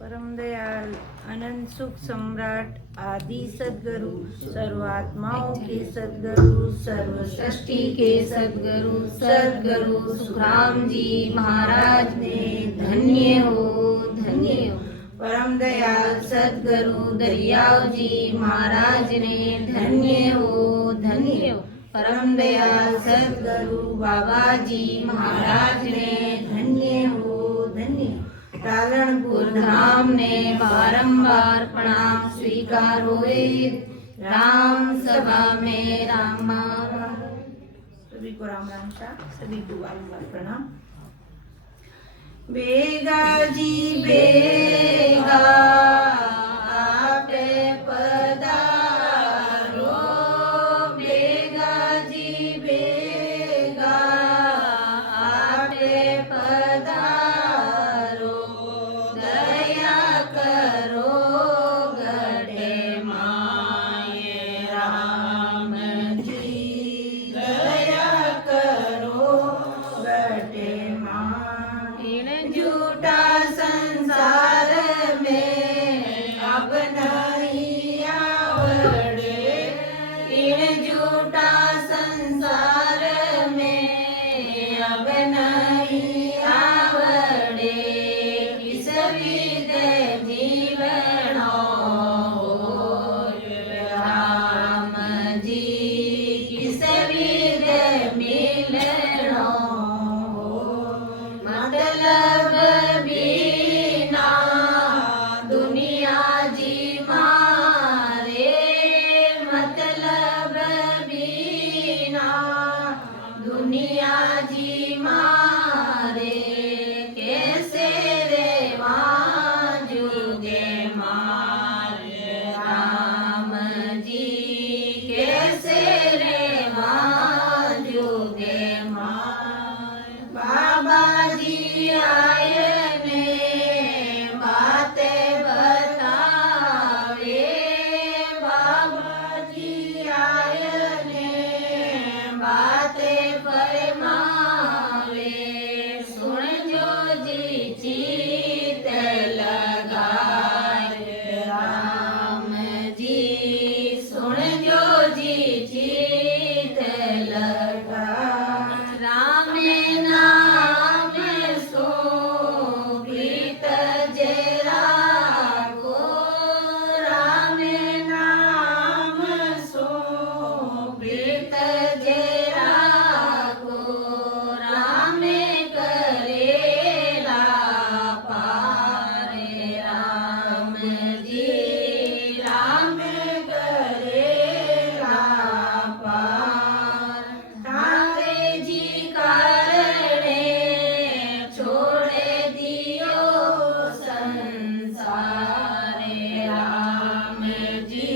परम दयाल अनंत सुख सम्राट आदि सदगुरु सर्वात्माओं के सदगुरु सर्व सृष्टि के सदगुरु सदगुरु सुखराम जी महाराज ने धन्य हो धन्य हो। परम दयाल सदगुरु दरियाव जी महाराज ने धन्य हो धन्य हो। परम दयाल सदगुरु बाबा जी महाराज ने धन्य हो धन्य हो। पालनपुर धाम ने बारंबार प्रणाम स्वीकार हुए। राम सभा में राम सभी को राम राम शाह, सभी को बारंबार प्रणाम। बेगा जी बेगा आपे पधारो, बेगा जी बेगा आपे पधारो, दया करो गढ़े माये राम जी, दया करो गढ़े माये। झूठा संसार में अब नहीं आवड़े, इन झूठा संसार में अब नहीं आवड़े, किस विध जीवनो राम जी, किस विध मिलनो मतलब बिना दुनिया जी मारे, मतलब बिना दुनिया जी मारे, कैसे रेवा जुगे मारे राम जी, कैसे रेवा जुगे मारे। बाबा जी आए ने बातें बतावे, बाबा जी आए ने बातें फरमावे, सुन जो जी चित लगाए राम जी, सुन जो जी चित लगाए। राम नाम सो प्रीत जरा को, राम नाम सो प्रीत जरा को, राम करेला पार राम जी, राम करेला पार। तारे जी कारणे छोड़े दियो संसार राम जी,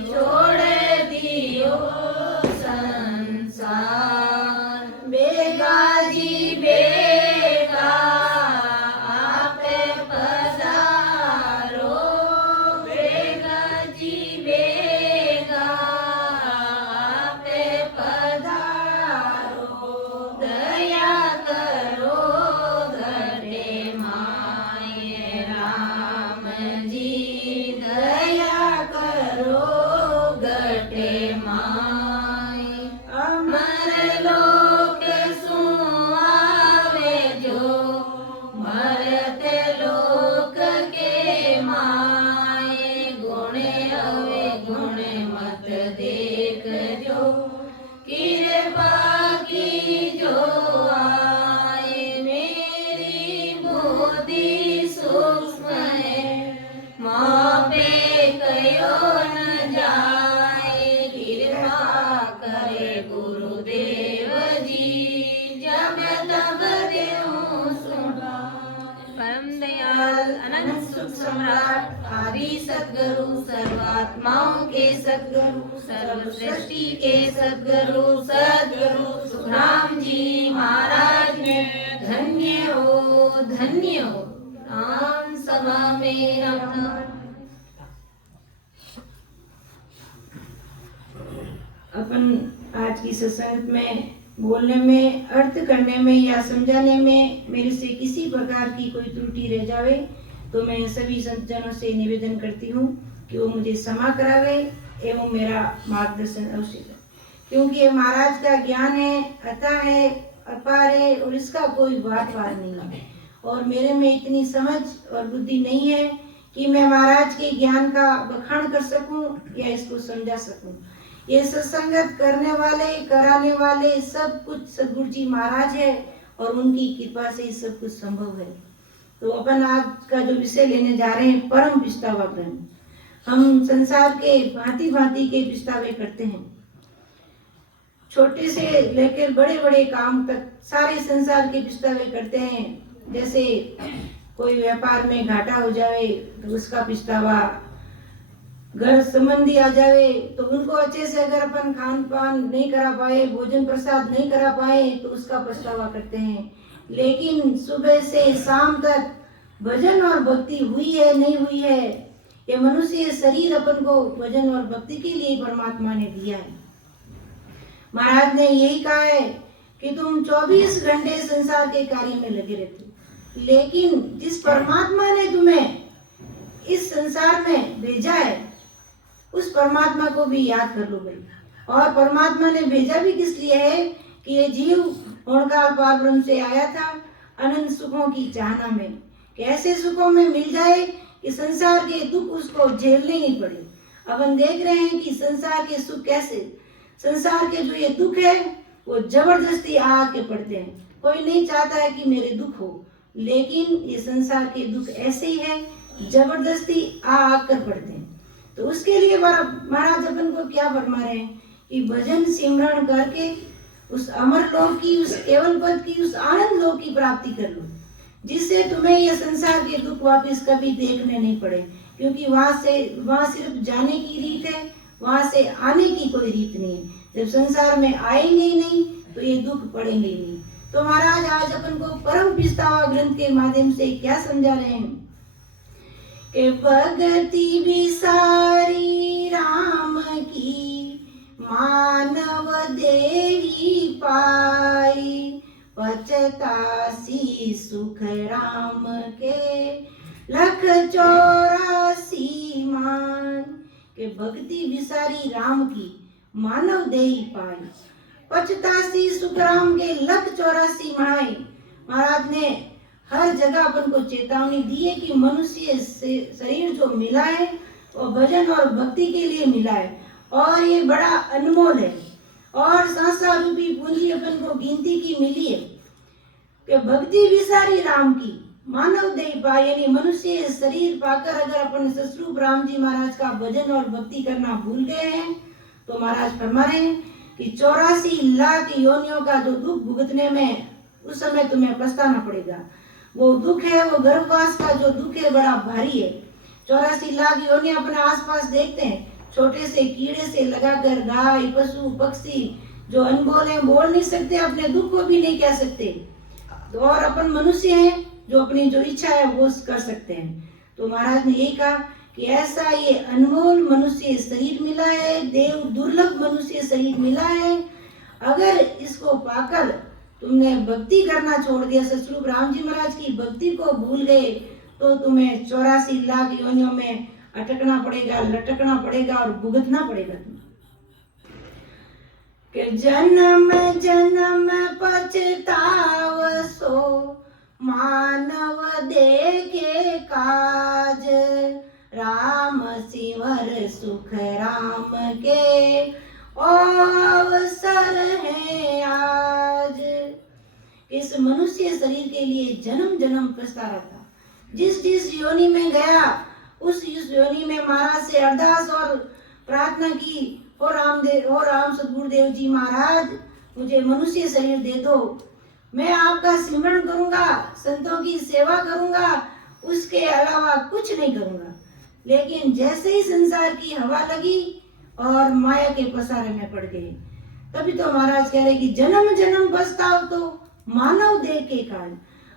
छोड़े दियो संसार। बेगा जी बेगा आपे पधारो, बेगा जी बेगा आपे पधारो, दया करो गढ़े माये राम जी, दया करो गढ़े माये। अमर लोक सु आवे जो, मरते लोक के माये, गुणे अवे गुणे मत देख जो, कृपा की जो आए। मेरी बुद्धि सूक्ष्म है, मापे कयो न जाए, कृपा करे गुरुदेव जी, जब तब देहूं सुना। परम दयाल अनंत सुख सम्राट आदि सदगुरु सर्वात्माओं के सदगुरु सर्व सृष्टि के सदगुरु सदगुरु सुखराम जी महाराज ने धन्य हो धन्य हो। राम सभा में राम। अपन आज की सत्संग में बोलने में, अर्थ करने में या समझाने में मेरे से किसी प्रकार की कोई त्रुटि रह जावे तो मैं सभी संतजनों से निवेदन करती हूँ कि वो मुझे क्षमा करावे एवं मेरा मार्गदर्शन अवश्य करें, क्योंकि ये महाराज का ज्ञान है, अतः है, अपार है और इसका कोई बात पार नहीं है। और मेरे में इतनी समझ और बुद्धि नहीं है कि मैं महाराज के ज्ञान का बखान कर सकूं या इसको समझा सकूं। ये सत्संगत करने वाले, कराने वाले सब कुछ सद्गुरु जी महाराज है और उनकी कृपा से ही सब कुछ संभव है। तो अपन आज का जो विषय लेने जा रहे हैं, परम पछतावा ग्रंथ। हम संसार के भांति भांति के पछतावे करते हैं, छोटे से लेकर बड़े बड़े काम तक सारे संसार के पछतावे करते हैं। जैसे कोई व्यापार में घाटा हो जाए तो उसका पछतावा, घर संबंधी आ जावे तो उनको अच्छे से अगर अपन खान पान नहीं करा पाए, भोजन प्रसाद नहीं करा पाए तो उसका पछतावा करते हैं। लेकिन सुबह से शाम तक भजन और भक्ति हुई है नहीं हुई है, ये मनुष्य शरीर अपन को भजन और भक्ति के लिए परमात्मा ने दिया है। महाराज ने यही कहा है कि तुम 24 घंटे संसार के कार्य में लगे रहते हो, लेकिन जिस परमात्मा ने तुम्हें इस संसार में भेजा है उस परमात्मा को भी याद कर लो भाई। और परमात्मा ने भेजा भी किस लिए है कि ये जीव होणकाल पार ब्रह्म से आया था अनंत सुखों की चाहना में, कि ऐसे सुखों में मिल जाए कि संसार के दुख उसको झेलने नहीं पड़े। अब हम देख रहे हैं कि संसार के सुख कैसे, संसार के जो ये दुख है वो जबरदस्ती आके पड़ते हैं। कोई नहीं चाहता है कि मेरे दुख हो, लेकिन ये संसार के दुख ऐसे ही है, जबरदस्ती आकर पड़ते हैं। तो उसके लिए महाराज अपन को क्या फरमा रहे हैं कि भजन सिमरण करके उस अमर लोक की, उस केवल पद की, उस आनंद लोक की प्राप्ति कर लो, जिससे तुम्हें ये संसार के दुख वापस कभी देखने नहीं पड़े। क्योंकि वहां सिर्फ जाने की रीत है, वहां से आने की कोई रीत नहीं है। जब संसार में आएंगे ही नहीं तो ये दुख पड़ेंगे ही नहीं। तो महाराज आज अपन को परम पछतावा ग्रंथ के माध्यम से क्या समझा रहे हैं कि भगति बिसारी राम की, मानव देही पाई, पचतासी सुख राम के, लख 84 मान। के भक्ति बिसारी राम की, मानव देही पाई, 85 सुख राम के, लख 84 माई। महाराज ने हर जगह अपन को चेतावनी दी है कि मनुष्य से शरीर जो मिला है वो भजन और भक्ति के लिए मिला है और ये बड़ा अनमोल है। और संसार रूपी पूंजी अपन को गिनती की मिली है कि भक्ति विसारी राम की, मानव देह पाए, यानी मनुष्य शरीर पाकर अगर अपन ससरूप राम जी महाराज का भजन और भक्ति करना भूल गए हैं तो महाराज फरमा रहे हैं कि 84 लाख योनियों का जो दुख भुगतने में उस समय तुम्हें पछताना पड़ेगा। वो दुख है, वो गर्भवास का जो दुख है बड़ा भारी है। 84 लाख योनियां अपने आसपास देखते हैं, छोटे से कीड़े से लगाकर गाय, पशु, पक्षी जो अनबोल हैं, बोल नहीं सकते, अपने दुख को भी नहीं कह सकते। और अपन मनुष्य हैं जो अपनी जो इच्छा है वो कर सकते हैं। तो महाराज ने यही कहा कि ऐसा ये अनमोल मनुष्य शरीर मिला है, देव दुर्लभ मनुष्य शरीर मिला है। अगर इसको पाकर तुमने भक्ति करना छोड़ दिया, सतस्वरूप राम जी महाराज की भक्ति को भूल गए, तो तुम्हें 84 लाख योनियों में अटकना पड़ेगा, लटकना पड़ेगा और भुगतना पड़ेगा। कि जन्म जन्म पछताव सो, मानव देखे काज, राम सिमर सुख राम के, अवसर है आज। इस मनुष्य शरीर के लिए जन्म जन्म पछता रहा था। जिस जिस योनि में गया उस योनि में महाराज से अरदास और प्रार्थना की, हो राम सद्गुरुदेव जी महाराज, मुझे मनुष्य शरीर दे दो, मैं आपका सिमरण करूंगा, संतों की सेवा करूंगा, उसके अलावा कुछ नहीं करूंगा। लेकिन जैसे ही संसार की हवा लगी और माया के पसारे में पड़ गए, तभी तो महाराज कह रहे कि जन्म जन्म पछताओ तो मानव देह के काल।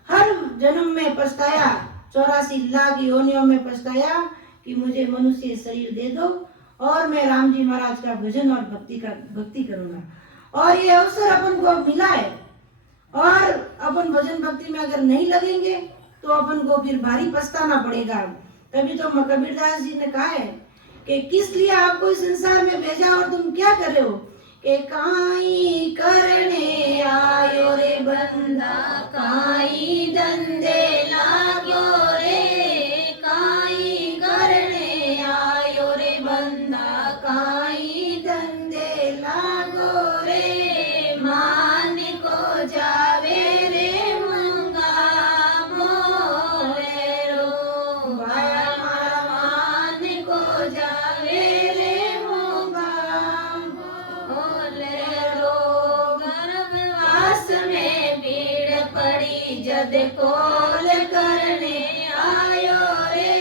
हर जन्म में पछताया, 84 लाख योनियों में पछताया कि मुझे मनुष्य शरीर दे दो और मैं राम जी महाराज का भजन और भक्ति करूंगा। और ये अवसर अपन को मिला है, और अपन भजन भक्ति में अगर नहीं लगेंगे तो अपन को फिर भारी पछताना पड़ेगा। तभी तो कबीरदास जी ने कहा है कि किस लिए आपको इस संसार में भेजा और तुम क्या कर रहे हो, कि काई करने आयो रे बंदा, काई धंधे लाग्यो रे, काई करने आयो रे बंदा, काई धंधे लागो रे, मान को जावे रे मूंगा मोलेरो, भाया मारा मान को जावे रे मूंगा मोलेरो। गर्भवास में भीड़ पड़ी जद कोल करने आयो रे,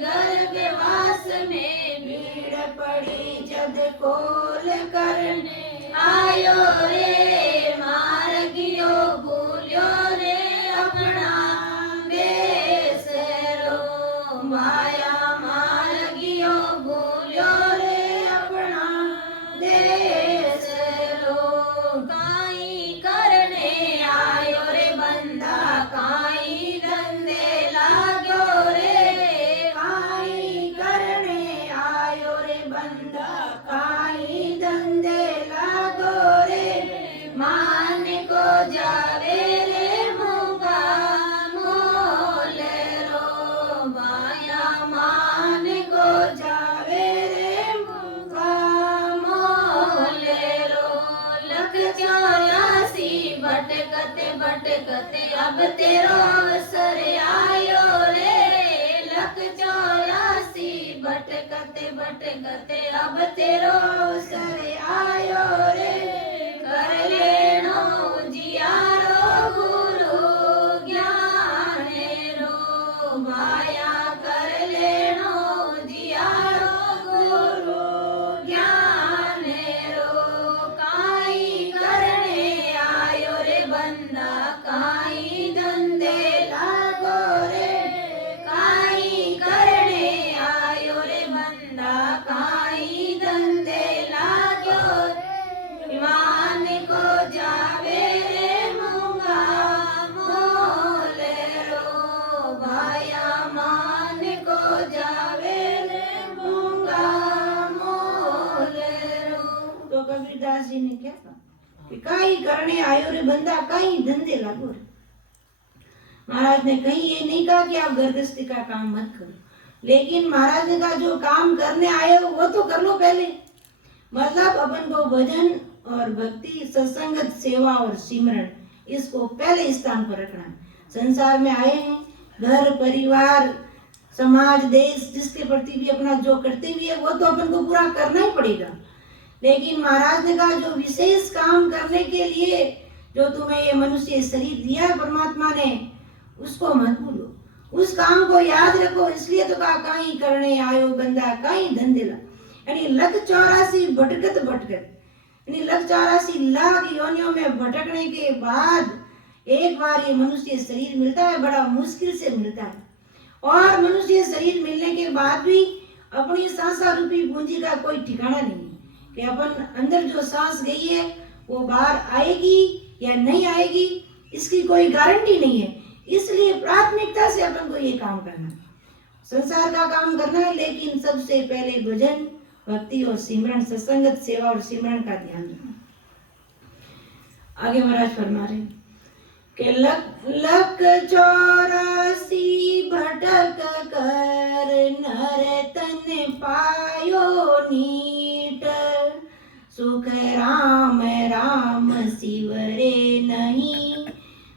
गर्भवास में भीड़ पड़ी जद कोल करने आयो रे, मार गियो भूल्यो रे अपना देश रो, माया मार गियो भूल्यो रे अपना देश रो। काई करने आयो रे बंदा, काई धंधे लाग्यो रे, काई करने आयो रे बंदा, काई धंधे लागो रे, मान को जावे रे मूंगा मोलेरो, माया मान को जावे रे मूंगा मोलेरो। लख 84 भटकते भटकते अब तेरो अवसर आयो रे, लख 84 भटकते भटकते अब तेरो अवसर आयो रे, कर लेनो उजियारो गुरु ज्ञानेरो, माया कर लेनो उजियारो गुरु ज्ञानेरो। काई करने आयो रे बंदा, काई धंधे लागो रे, काई करने आयो रे बंदा, काई धंधे लाग्यो रे, मान को जावे रे मूंगा मोलेरो, भाया मान को जावे रे मूंगा मोलेरो। तो कबीरदास जी ने क्या कहा कि काई करने आयो रे बंदा, काई धंधे लागो रे। महाराज ने कहीं ये नहीं कहा कि आप गृहस्थी का काम मत करो, लेकिन महाराज ने कहा जो काम करने आए हो वो तो कर लो पहले। मतलब अपन को भजन और भक्ति, सत्संगत, सेवा और सिमरन, इसको पहले स्थान पर रखना है। संसार में आए हैं, घर परिवार समाज देश जिसके प्रति भी अपना जो कर्तव्य है वो तो अपन को पूरा करना ही पड़ेगा। लेकिन महाराज ने कहा जो विशेष काम करने के लिए जो तुम्हें ये मनुष्य शरीर दिया है परमात्मा ने, उसको मत भूलो, उस काम को याद रखो। इसलिए तो कहा काई करने आयो बंदा, काई धंधे ला, यानी लख 84 भटकत भटकत, यानी लख 84 लाख योनियों में भटकने के बाद एक बार ये मनुष्य शरीर मिलता है, बड़ा मुश्किल से मिलता है। और मनुष्य शरीर मिलने के बाद भी अपनी सांसा रूपी पूंजी का कोई ठिकाना नहीं है कि अपन अंदर जो सांस गई है वो बाहर आएगी या नहीं आएगी, इसकी कोई गारंटी नहीं है। इसलिए प्राथमिकता से अपन को ये काम करना है, संसार का काम करना है, लेकिन सबसे पहले भजन भक्ति और सिमरन, सत्संगत, सेवा और सिमरन का ध्यान रखना। आगे महाराज फरमा रहे कि लख 84 भटक कर नर तन पायो नीट, सुख राम राम शिवरे नहीं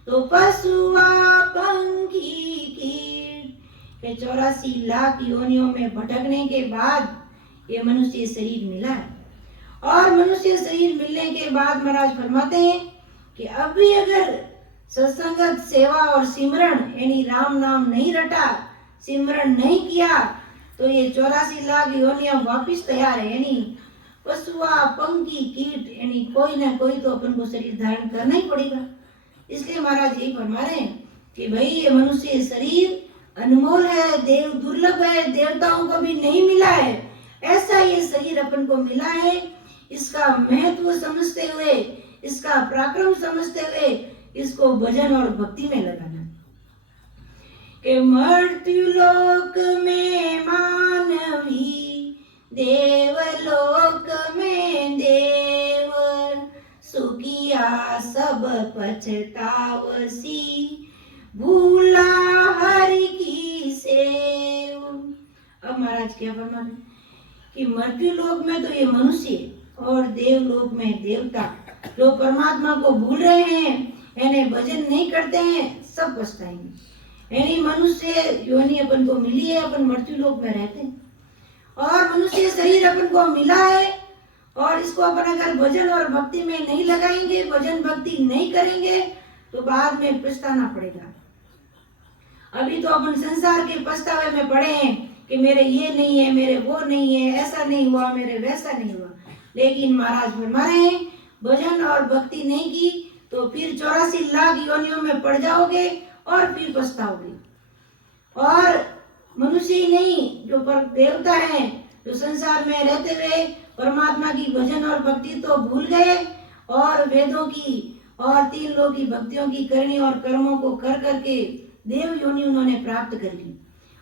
तो पशुआ पंखी कीट। 84 लाख योनियों में भटकने के बाद ये मनुष्य शरीर मिला है। और मनुष्य शरीर मिलने के बाद महाराज फरमाते हैं कि अभी अगर सत्संगत, सेवा और सिमरन यानी राम नाम नहीं रटा, सिमरन नहीं किया, तो ये 84 लाख योनियां वापिस तैयार है, यानी पशुआ पंखी कीट, यानी कोई ना कोई तो अपन को शरीर धारण करना ही पड़ेगा। इसलिए महाराज यही फरमा रहे हैं कि भाई ये मनुष्य शरीर अनमोल है, देव दुर्लभ है, देवताओं को भी नहीं मिला है, ऐसा ये शरीर अपन को मिला है। इसका महत्व समझते हुए, इसका पराक्रम समझते हुए इसको भजन और भक्ति में लगाना। के मृत्यु लोक में मानवी, देवलोक में देव, सुखिया सब पछतावसी, भूला हरि की सेव। अब महाराज क्या फरमा रहे कि मृत्यु लोक में तो ये मनुष्य और देवलोक में देवता जो परमात्मा को भूल रहे हैं, यानी भजन नहीं करते हैं, सब पछताएंगे। यानी मनुष्य योनि अपन को मिली है, अपन मृत्यु लोक में रहते हैं और मनुष्य शरीर अपन को मिला है और इसको अपन अगर भजन और भक्ति में नहीं लगाएंगे, भजन भक्ति नहीं करेंगे तो बाद में पछताना पड़ेगा। अभी तो अपन संसार के पछतावे में पड़े हैं कि मेरे ये नहीं है, मेरे वो नहीं है, ऐसा नहीं हुआ, मेरे वैसा नहीं हुआ। लेकिन महाराज फरमा रहे हैं भजन और भक्ति नहीं की तो फिर 84 लाख योनियों में पड़ जाओगे और फिर पछताओगे। और मनुष्य ही नहीं, जो पर देवता है, जो संसार में रहते हुए परमात्मा की भजन और भक्ति तो भूल गए और वेदों की और 3 लोक की भक्तियों की करनी और कर्मों को कर करके देव योनि उन्होंने प्राप्त कर ली।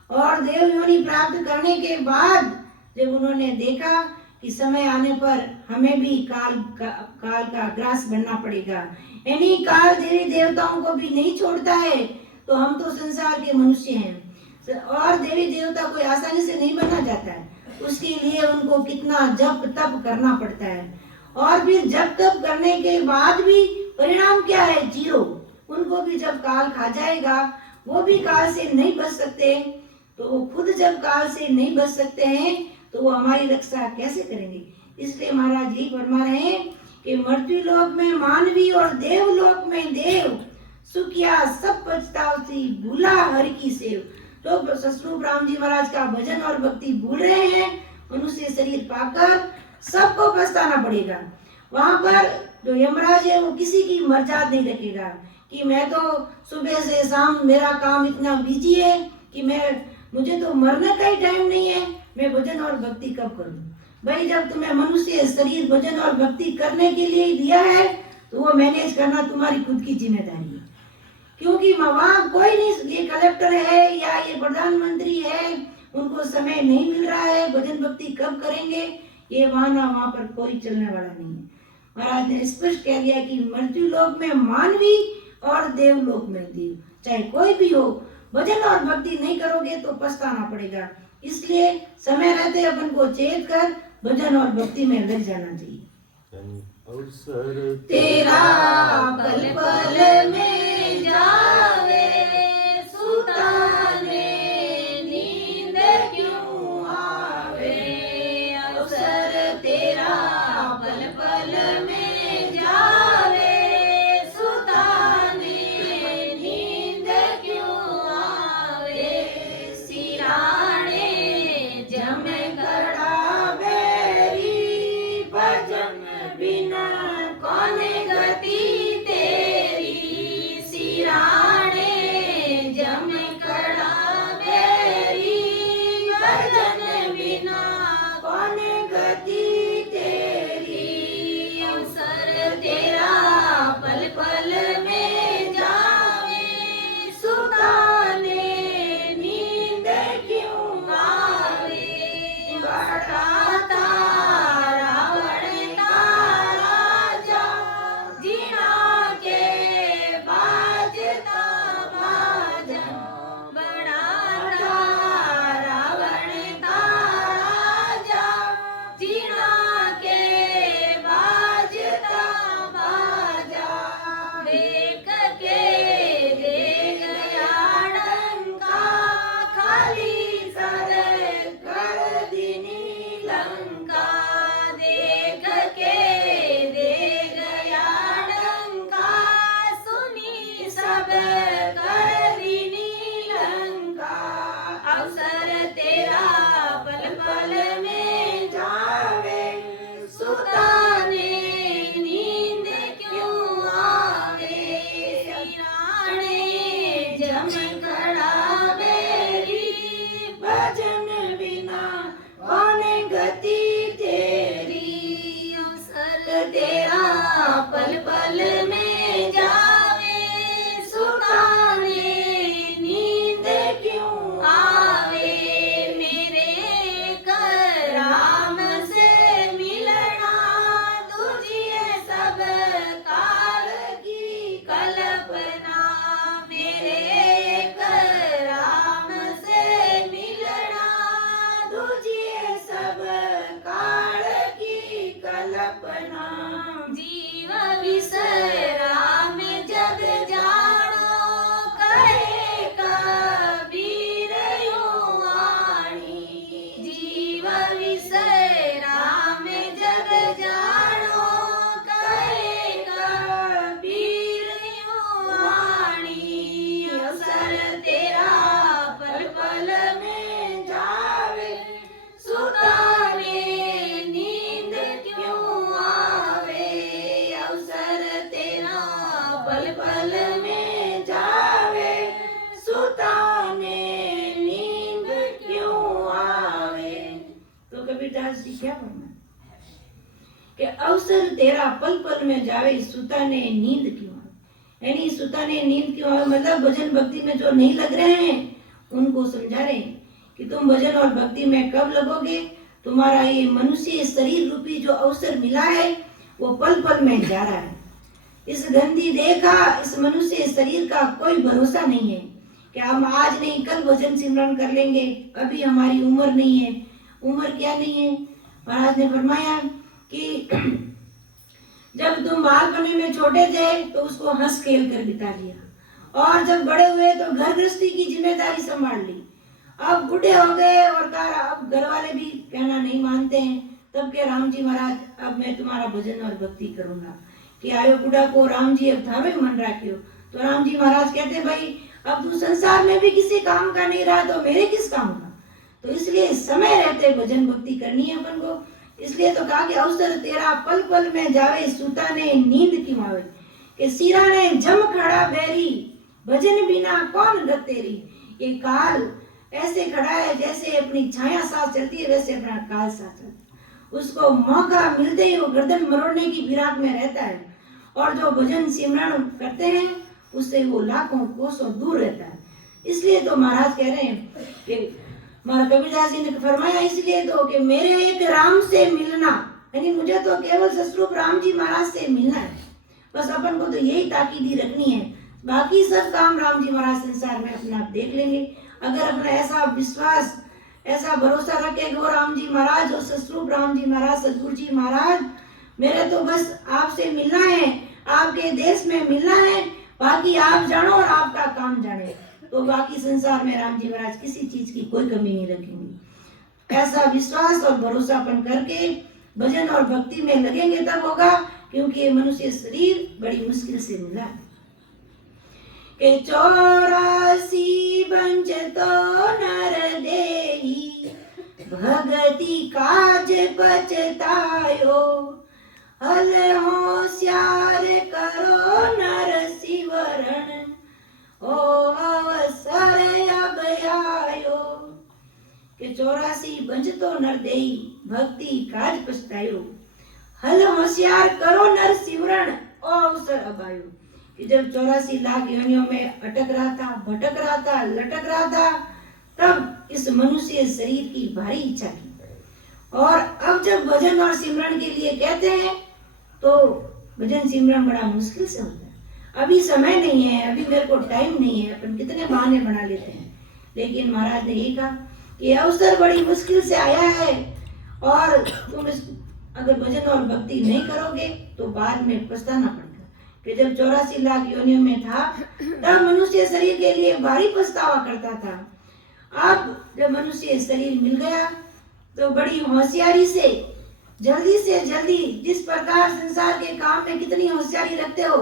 और देव योनि प्राप्त करने के बाद जब उन्होंने देखा कि समय आने पर हमें भी काल का ग्रास बनना पड़ेगा, यानी काल देवी देवताओं को भी नहीं छोड़ता है, तो हम तो संसार के मनुष्य हैं और देवी देवता कोई आसानी से नहीं बना जाता है। उसके लिए उनको कितना जप तप करना पड़ता है और फिर जप तप करने के बाद भी परिणाम क्या है? जीरो। उनको भी जब काल खा जाएगा, वो भी काल से नहीं बच सकते, तो वो खुद जब काल से नहीं बच सकते हैं तो वो हमारी रक्षा कैसे करेंगे? इसलिए महाराज यही फरमा रहे हैं कि मृत्यु लोक में मानवी और देवलोक में देव, सुखिया सब पछतावसी, भूला हरि की सेव। तो सतस्वरूप राम जी महाराज का भजन और भक्ति भूल रहे हैं, मनुष्य शरीर पाकर सबको पछताना पड़ेगा। वहां पर जो यमराज है वो किसी की मर्यादा नहीं रखेगा कि मैं तो सुबह से शाम मेरा काम इतना बिजी है कि मुझे तो मरने का ही टाइम नहीं है, मैं भजन और भक्ति कब करूं? भाई जब तुम्हें मनुष्य शरीर भजन और भक्ति करने के लिए ही दिया है तो वो मैनेज करना तुम्हारी खुद की जिम्मेदारी है। क्योंकि वहां कोई नहीं, ये कलेक्टर है या ये प्रधानमंत्री है, उनको समय नहीं मिल रहा है, भजन भक्ति कब करेंगे, ये वहां पर कोई चलने वाला नहीं है। महाराज ने स्पष्ट कह दिया कि मृत्यु लोक में मानवी और देवलोक में देव, चाहे कोई भी हो, भजन और भक्ति नहीं करोगे तो पछताना पड़ेगा। इसलिए समय रहते अपन को चेत कर भजन और भक्ति में लग जाना चाहिए। अवसर तेरा पल पल में जावे, सुताने नींद क्यों आवे। अवसर तेरा पल पल में जावे, सुताने नींद क्यों आवे। सिराने जम कड़ा बेरी, भजन बिना कौन गति तेरी। सिराने जम कड़ा बेरी, भजन बिना कौन गति तेरी। अवसर तेरा पल पल में जावे, सुताने नींद क्यों आवे। बड़ा तारा बड़ता राजा, जीना के बाजता बाजा। बड़ा तारा बड़ता राजा, जीना के बाजता बाजा। देख के दे गया डंका, खाली सर कर दीनी लंका। देख के दे गया डंका, सुनी सब कर दीनी लंका। अवसर तेरा पल पल में जावे, सुताने नींद क्यों आवे। सिराने जम कड़ा बेरी, भजन बिना कौन गति तेरी। अवसर तेरा पल पल में जावे, सुताने नींद क्या फरमाया कि अवसर तेरा पल पल में जावे, सुता ने नींद क्यों आवे। यानी सुता ने नींद क्यों आवे मतलब भजन भक्ति में जो नहीं लग रहे हैं उनको समझा रहे हैं कि तुम भजन और भक्ति में कब लगोगे। तुम्हारा ये मनुष्य शरीर रूपी जो अवसर मिला है वो पल पल में जा रहा है। इस गंदी देह का, इस मनुष्य शरीर का कोई भरोसा नहीं है कि हम आज नहीं कल भजन सिमरन कर लेंगे, अभी हमारी उम्र नहीं है। उम्र क्या नहीं है, महाराज ने फरमाया कि जब तुम बालपने में छोटे थे तो उसको हंस खेल कर बिता लिया, और जब बड़े हुए तो घर गृहस्थी की जिम्मेदारी संभाल ली। अब बूढ़े हो गए और कहा अब घर वाले भी कहना नहीं मानते हैं, तब के राम जी महाराज अब मैं तुम्हारा भजन और भक्ति करूंगा कि आयो बुढ़ा को राम जी अब थावे मन राखियो। तो राम जी महाराज कहते भाई अब तू संसार में भी किसी काम का नहीं रहा तो मेरे किस काम का। तो इसलिए समय रहते भजन भक्ति करनी है अपन को। इसलिए तो कहा कि अवसर तेरा पल पल में जावे, सूता ने नींद क्यों आवे। कि सीरा ने जम खड़ा बैरी, भजन बिना कौन गत तेरी। ये काल ऐसे खड़ा है जैसे अपनी छाया साथ चलती है वैसे अपना काल साथ चलता है। उसको मौका मिलते ही वो गर्दन मरोड़ने की फिराक में रहता है, और जो भजन सिमरन करते हैं उससे वो लाखों कोसों दूर रहता है। इसलिए तो महाराज कह रहे हैं कि महाराज कबीरदास जी ने फरमाया इसलिए तो कि मेरे एक राम से मिलना, यानी मुझे तो केवल ससरूप राम जी महाराज से मिलना है। बस अपन को तो यही ताकीदी रखनी है, बाकी सब काम राम जी महाराज संसार में अपने आप देख लेंगे। अगर अपना ऐसा विश्वास, ऐसा भरोसा रखे वो राम जी महाराज और ससरूप राम जी महाराज, सदगुरु जी महाराज मेरे तो बस आपसे मिलना है, आपके देश में मिलना है, बाकी आप जानो और आपका काम जाने, तो बाकी संसार में राम जी महाराज किसी चीज की कोई कमी नहीं रखेंगे। ऐसा विश्वास और भरोसा अपन करके भजन और भक्ति में लगेंगे तब होगा, क्योंकि ये मनुष्य शरीर बड़ी मुश्किल से मिला है। के 84 बंच तो नर देही, भगति काज पछतायो। हल होशियार करो नर सिवरण, ओ अवसर अब आयो। के 84 बंच तो नर देही, भक्ति काज पछतायो। हल होशियार करो नर सिवरण, ओ अवसर अब आयो। कि जब 84 लाख योनियों में अटक रहा था, भटक रहा था, लटक रहा था, तब इस मनुष्य शरीर की भारी इच्छा की, और अब जब भजन और सिमरन के लिए कहते हैं तो भजन सिमरन बड़ा मुश्किल से होता है। अभी समय नहीं है, अभी मेरे को टाइम नहीं है, अपन कितने बहाने बना लेते हैं। लेकिन महाराज ने ये कहा कि अवसर बड़ी मुश्किल से आया है, और तुम इस अगर भजन और भक्ति नहीं करोगे तो बाद में पछताना पड़ेगा। कि जब 84 लाख योनियों में था तब मनुष्य शरीर के लिए भारी पछतावा करता था। अब जब मनुष्य शरीर मिल गया तो बड़ी होशियारी से जल्दी जिस प्रकार संसार के काम में कितनी होशियारी रखते हो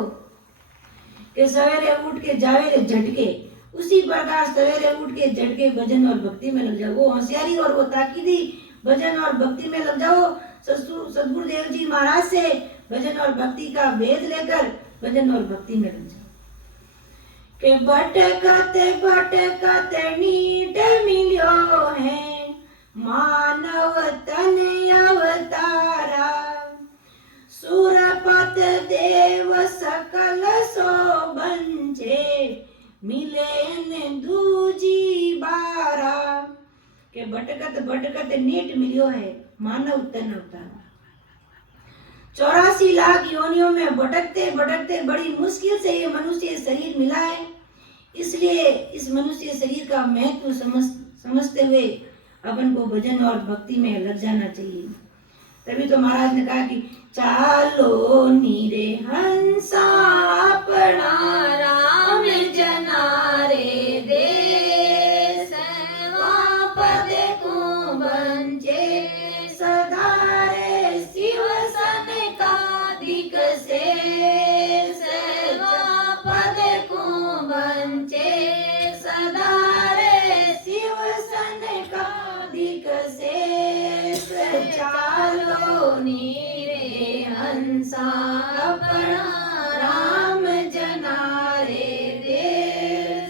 कि सवेरे उठ के जावे झटके, उसी प्रकार सवेरे उठ के झटके भजन और भक्ति में लग जाओ। वो होशियारी और वो ताकीदी भजन और भक्ति में लग जाओ। सदगुरुदेव जी महाराज से भजन और भक्ति का भेद लेकर भजन और भक्ति में लग जाओ। के भटकत नीट मिलियो है, मानव तन अवतारा। सुरपत देव सकल सो बंचे, मिले दूजी बारा। के भटकत नीट मिलियो है, मानव तन अवतारा। 84 लाख योनियों में भटकते भटकते बड़ी मुश्किल से ये मनुष्य शरीर मिला है। इसलिए इस मनुष्य शरीर का महत्व समझते हुए अपन को भजन और भक्ति में लग जाना चाहिए। तभी तो महाराज ने कहा कि चालो नीरे हंसा अपना, राम जनारे देश, वहाँ पद को बंजे सदारे शिव सन का दिक से। पद को बंचे सदारे शिव सन का दिक से। चालो नीरे हंसा अपना, राम जनारे देश,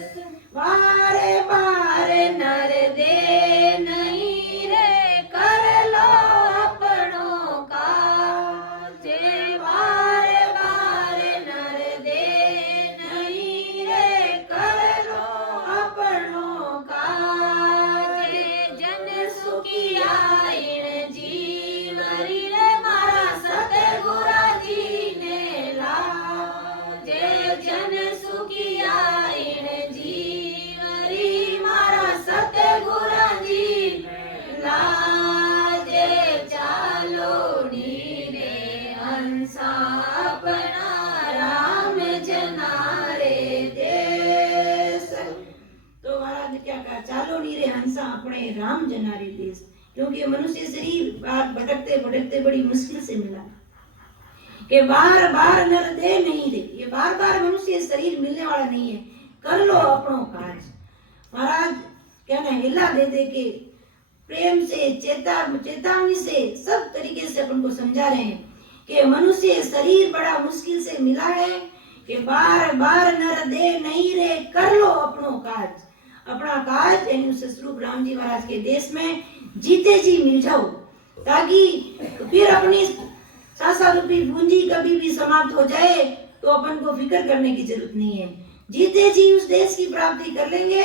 बारे बारे नर दे नहीं रे, कर लो ने क्या कहा, चालो नीरे हंसा अपने राम जनारे देश, क्योंकि मनुष्य शरीर बार भटकते भटकते बड़ी मुश्किल से मिला कि बार बार नर दे नहीं दे, ये बार बार मनुष्य शरीर मिलने वाला नहीं है, कर लो अपनों काज। महाराज क्या ना हिला दे दे के प्रेम से चेतावनी से सब तरीके से अपन को समझा रहे हैं कि मनुष्य शरीर बड़ा मुश्किल से मिला है, कि बार बार नर दे नहीं रे, कर लो अपनों काज, अपना काज यानी स्वरूप राम जी महाराज के देश में जीते जी मिल जाओ, ताकि फिर अपनी सासा रूपी पूंजी कभी भी समाप्त हो जाए तो अपन को फिक्र करने की जरूरत नहीं है। जीते जी उस देश की प्राप्ति कर लेंगे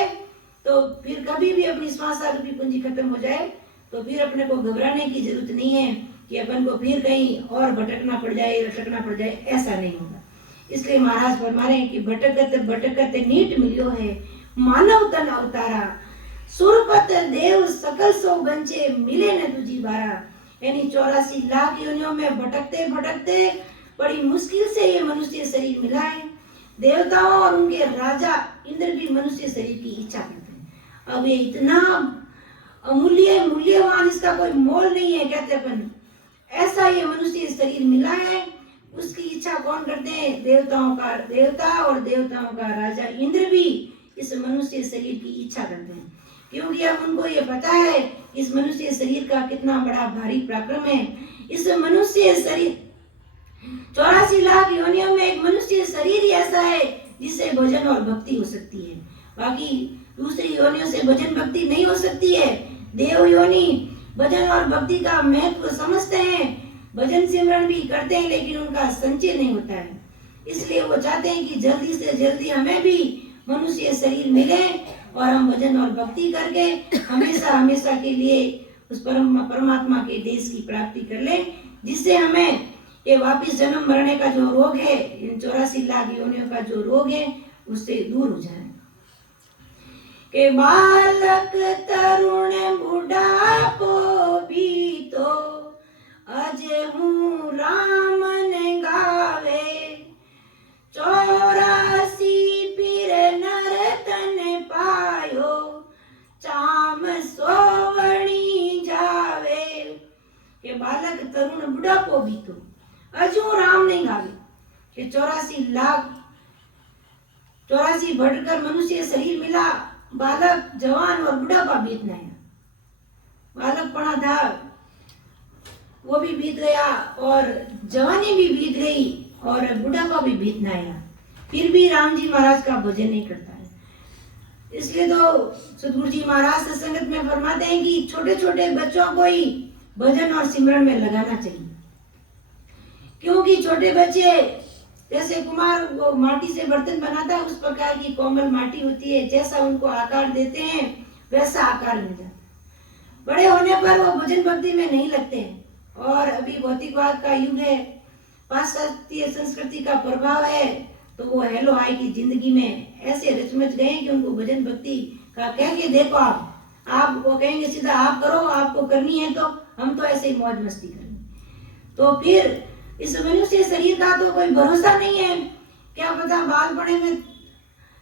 तो फिर कभी भी अपनी सासा रूपी पूंजी खत्म हो जाए तो फिर अपने को घबराने की जरूरत नहीं है कि अपन को फिर कहीं और भटकना पड़ जाए, भटकना पड़ जाए, ऐसा नहीं होगा। इसलिए महाराज फरमा रहे हैं कि भटकत भटकत नीट मिलियो है, मानव तन अवतारा, सुरपत देव सकल सो बंचे, मिले न तुझी बारा। यानी 84 लाख योनियों में भटकते भटकते बड़ी मुश्किल से ये मनुष्य शरीर मिला है। देवताओं और उनके राजा इंद्र भी मनुष्य शरीर की इच्छा करते हैं। अब ये इतना अमूल्य मूल्यवान, इसका कोई मोल नहीं है, कहते अपन ऐसा ये मनुष्य शरीर मिला है, उसकी इच्छा कौन करते हैं? देवताओं का देवता और देवताओं का राजा इंद्र भी इस मनुष्य शरीर की इच्छा करते हैं, क्योंकि अब उनको ये पता है इस मनुष्य शरीर का कितना बड़ा भारी पराक्रम है। इस मनुष्य शरीर 84 लाख योनियों में एक मनुष्य शरीर ही ऐसा है जिससे भजन और भक्ति हो सकती है, बाकी दूसरी योनियों से भजन भक्ति नहीं हो सकती है। देव योनि भजन और भक्ति का महत्व समझते हैं, भजन सिमरन भी करते हैं, लेकिन उनका संचय नहीं होता है। इसलिए वो चाहते हैं कि जल्दी से जल्दी हमें भी मनुष्य शरीर मिले और हम भजन और भक्ति करके हमेशा हमेशा के लिए उस परमात्मा के देश की प्राप्ति कर लें, जिससे हमें ये वापिस जन्म मरने का जो रोग है, इन 84 लाख योनियों का जो रोग है, उससे दूर हो जाए। के बालक तरुण बुढ़ापो भी तो अजहू राम ने गावे, 84 पीर नर तन पायो, चाम सोवणी जावे। के बालक तरुण बुढ़ापो भी तो अजू राम नहीं गावे, कि 84 लाख 84 भटकर मनुष्य शरीर मिला, बालक जवान और बुढ़ापा बीतना है। बालक पड़ा था वो भी बीत गया और जवानी भी बीत गई और बुढ़ापा भी बीतना आया, फिर भी राम जी महाराज का भजन नहीं करता है। इसलिए तो सतगुरु जी महाराज सत्संगत में फरमाते हैं कि छोटे छोटे बच्चों को ही भजन और सिमरन में लगाना चाहिए, क्योंकि छोटे बच्चे जैसे कुमार वो माटी से बर्तन बनाता है, उस प्रकार की कोमल माटी होती है, जैसा उनको आकार देते हैं वैसा आकार मिल जाता है। बड़े होने पर वो भजन भक्ति में नहीं लगते हैं, और अभी भौतिकवाद का युग है, पाश्चात्य संस्कृति का प्रभाव है, तो वो हेलो हाय की जिंदगी में ऐसे रचमच गए कि उनको भजन भक्ति का कह के देखो आप वो कहेंगे सीधा आप करो, आपको करनी है तो हम तो ऐसे ही मौज मस्ती करेंगे। तो फिर इस मनुष्य शरीर का तो कोई भरोसा नहीं है, क्या पता बालपने में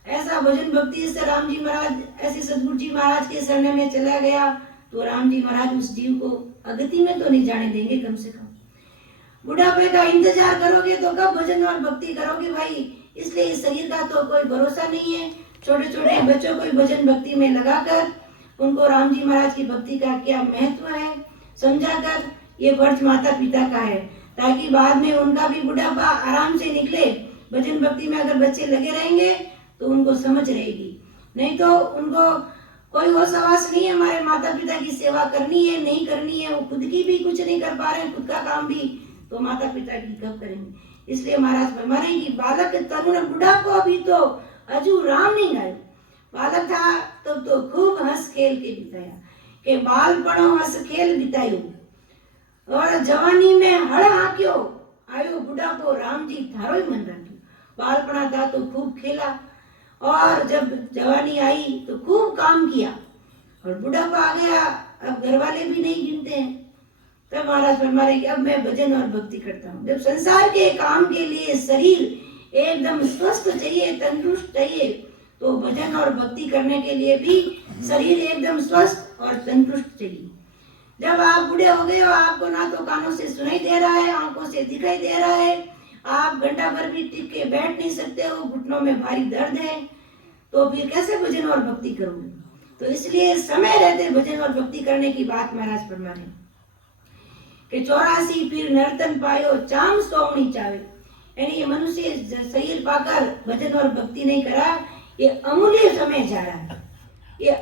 ऐसा भजन भक्ति से राम जी महाराज ऐसे सतगुरु जी महाराज के शरण में चला गया तो राम जी महाराज उस जीव को अगति में तो नहीं जाने देंगे। कम से कम बुढ़ापे का इंतजार करोगे तो कब भजन और भक्ति करोगे भाई। इसलिए इस शरीर का तो कोई भरोसा नहीं है। छोटे छोटे बच्चों को भजन भक्ति में लगाकर उनको राम जी महाराज की भक्ति का क्या महत्व है समझाकर, ये फर्ज माता पिता का है, ताकि बाद में उनका भी बुढ़ापा आराम से निकले। भजन भक्ति में अगर बच्चे लगे रहेंगे तो उनको समझ रहेगी, नहीं तो उनको कोई होश आवास नहीं है हमारे माता पिता की सेवा करनी है नहीं करनी है, वो खुद की भी कुछ नहीं कर पा रहे हैं, खुद का काम भी तो माता पिता की कब करेंगे। इसलिए महाराज फरमा रहे हैं कि बालक तरुण बुढ़ापो भी तो अजू राम नहीं गायो। बालक था तब तो खूब हंस खेल के बिताया, के बालपणो हंस खेल बितायो, और जवानी में हड़ हाक्यो, आयो बुढ़ापो राम जी थारो ही मन राख्यो। बालपणा था तो खूब खेला, और जब जवानी आई तो खूब काम किया, और बुढ़ापा आ गया अब घर वाले भी नहीं गिनते हैं। तब महाराज फरमा रहे कि अब मैं भजन और भक्ति करता हूँ। जब संसार के काम के लिए शरीर एकदम स्वस्थ चाहिए, तंदुरुस्त चाहिए, तो भजन और भक्ति करने के लिए भी शरीर एकदम स्वस्थ और तंदुरुस्त चाहिए। जब आप बूढ़े हो गए हो, आपको ना तो कानों से सुनाई दे रहा है, आंखों से दिखाई दे रहा है, आप घंटा भर भी टिक के बैठ नहीं सकते हो, घुटनों में भारी दर्द है, तो फिर कैसे भजन और भक्ति करोगे? तो इसलिए समय रहते भजन और भक्ति करने की बात महाराज फरमा रहे कि 84 फिर नर्तन पायो चाम सोवनी चावे, यानी ये मनुष्य शरीर पाकर भजन और भक्ति नहीं करा, ये अमूल्य समय जा रहा है। ये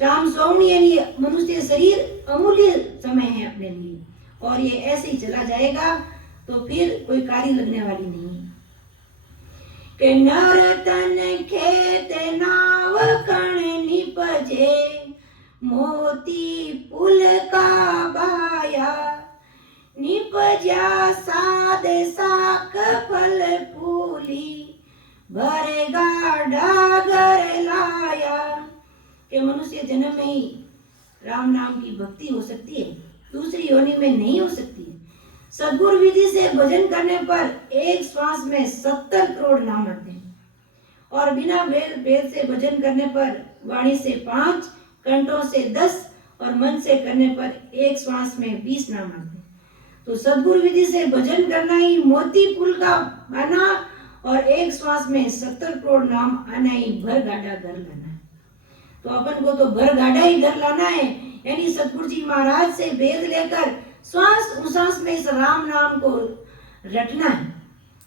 चाम सोवनी यानी मनुष्य शरीर अमूल्य समय है अपने लिए, और ये ऐसे ही चला जाएगा, तो फिर कोई कार्य लगने वाली नहीं है। के नर्तन खेत नाव कण निपजे, मोती पुल का बाया, निपजा साध साक फल फूली, भरेगा डागर लाया। के मनुष्य जन्म में ही राम नाम की भक्ति हो सकती है, दूसरी योनि में नहीं हो सकती है। सद्गुरु विधि से भजन करने पर एक श्वास में 70 करोड़ नाम आते हैं, और बिना वेद से भजन करने पर वाणी से 5, कंठों से 10 और मन से करने पर एक श्वास में 20 नाम आते हैं। तो सद्गुरु विधि से भजन करना ही मोती पुल का बना, और एक श्वास में 70 करोड़ नाम आना ही भर गाड़ा घर लाना है। तो अपन को तो भर गाड़ा ही घर लाना है, यानी सतगुरु जी महाराज से वेद लेकर श्वास उश्वास में इस राम नाम को रटना है,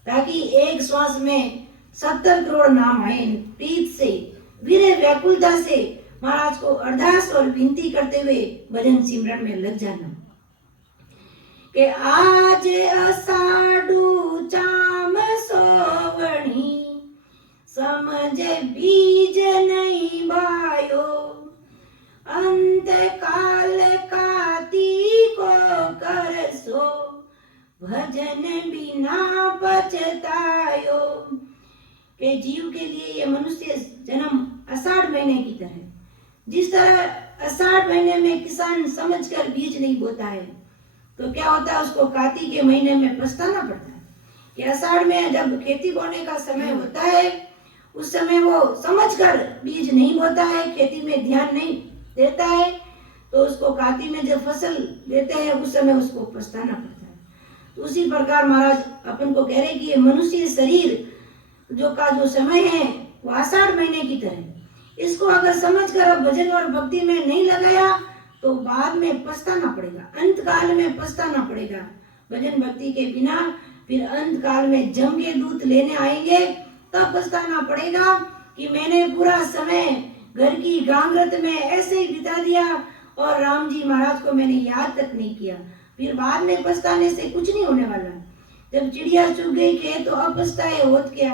ताकि एक श्वास में 70 करोड़ नाम आए। प्रीत से, वीर व्याकुलता से महाराज को अरदास और विनती करते हुए भजन सिमरन में लग जाना कि आज अषाढ़ु चाम सोवणी, समझ बीज नहीं बायो, अंत काल काती को कर सो, भजन बिना पछतायो। के जीव के लिए ये मनुष्य जन्म आषाढ़ महीने की तरह, जिस तरह आषाढ़ महीने में किसान समझकर बीज नहीं बोता है, तो क्या होता है, उसको कार्तिक के महीने में पछताना पड़ता है। कि आषाढ़ में जब खेती बोने का समय होता है, उस समय वो समझकर बीज नहीं बोता है, खेती में ध्यान नहीं देता है, तो उसको कार्तिक में जब फसल देते हैं उस समय उसको पछताना पड़ता है। तो उसी प्रकार महाराज अपन को कह रहे कि ये मनुष्य शरीर जो समय है वो आषाढ़ महीने की तरह, इसको अगर समझकर अब भजन और भक्ति में नहीं लगाया तो बाद में पछताना पड़ेगा, अंत काल में पछताना पड़ेगा। भजन भक्ति के बिना फिर अंत काल में जम के दूत लेने आएंगे, तब पछताना पड़ेगा कि मैंने पूरा समय घर की गांगरत में ऐसे ही बिता दिया और राम जी महाराज को मैंने याद तक नहीं किया। फिर बाद में पछताने से कुछ नहीं होने वाला। जब चिड़िया चुग गई खेत तो अब पछताए होत क्या।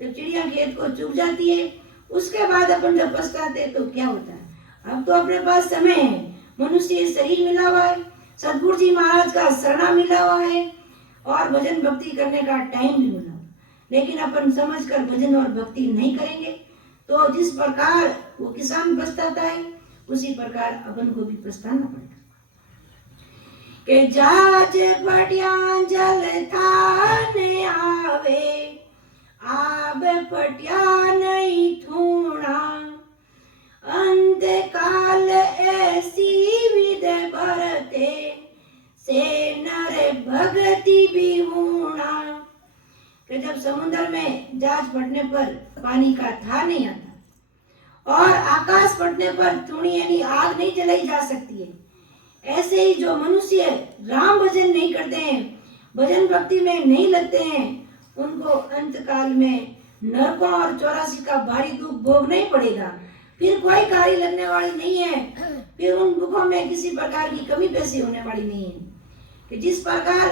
जब चिड़िया खेत को चुग जाती है उसके बाद अपन जब पछताते तो क्या होता है। अब तो अपने पास समय है, मनुष्य शरीर मिला हुआ है, सतगुरु जी महाराज का शरणा मिला हुआ है और भजन भक्ति करने का टाइम भी मिला, लेकिन अपन समझकर भजन और भक्ति नहीं करेंगे तो जिस प्रकार वो किसान पछताता है उसी प्रकार अपन को भी पछताना पड़ेगा। के जाज पटिया जल थाने आवे, आब पटिया नहीं थूणा, अंत काल ऐसी विध भरते, से नर भगति भी होना। कि जब समुद्र में जहाज फटने पर पानी का था नहीं आता और आकाश फटने पर थूणी यानी आग नहीं जलाई जा सकती है, ऐसे ही जो मनुष्य राम भजन नहीं करते हैं, भजन भक्ति में नहीं लगते हैं, उनको अंत काल में नरकों और 84 का भारी दुख भोगना ही पड़ेगा। फिर कोई कार्य लगने वाली नहीं है, फिर उन दुखों में किसी प्रकार की कमी पेशी होने वाली नहीं है। कि जिस प्रकार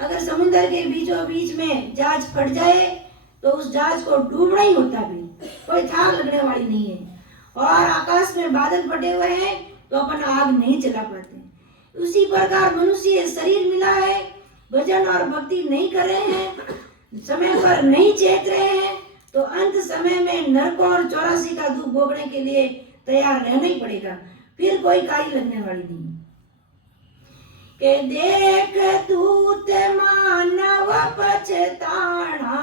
अगर समुद्र के बीचों बीच में जहाज फट जाए तो उस जहाज को डूबना ही होता भी, कोई थाह लगने वाली नहीं है। और आकाश में बादल फटे हुए हैं तो अपन आग नहीं जला पाते। उसी प्रकार मनुष्य शरीर मिला है, भजन और भक्ति नहीं कर रहे हैं, समय पर नहीं चेत रहे हैं, तो अंत समय में नरकों और 84 का दुख भोगने के लिए तैयार रहना ही पड़ेगा, फिर कोई कार्य लगने वाली नहीं। के देख दूत मानव पछताना,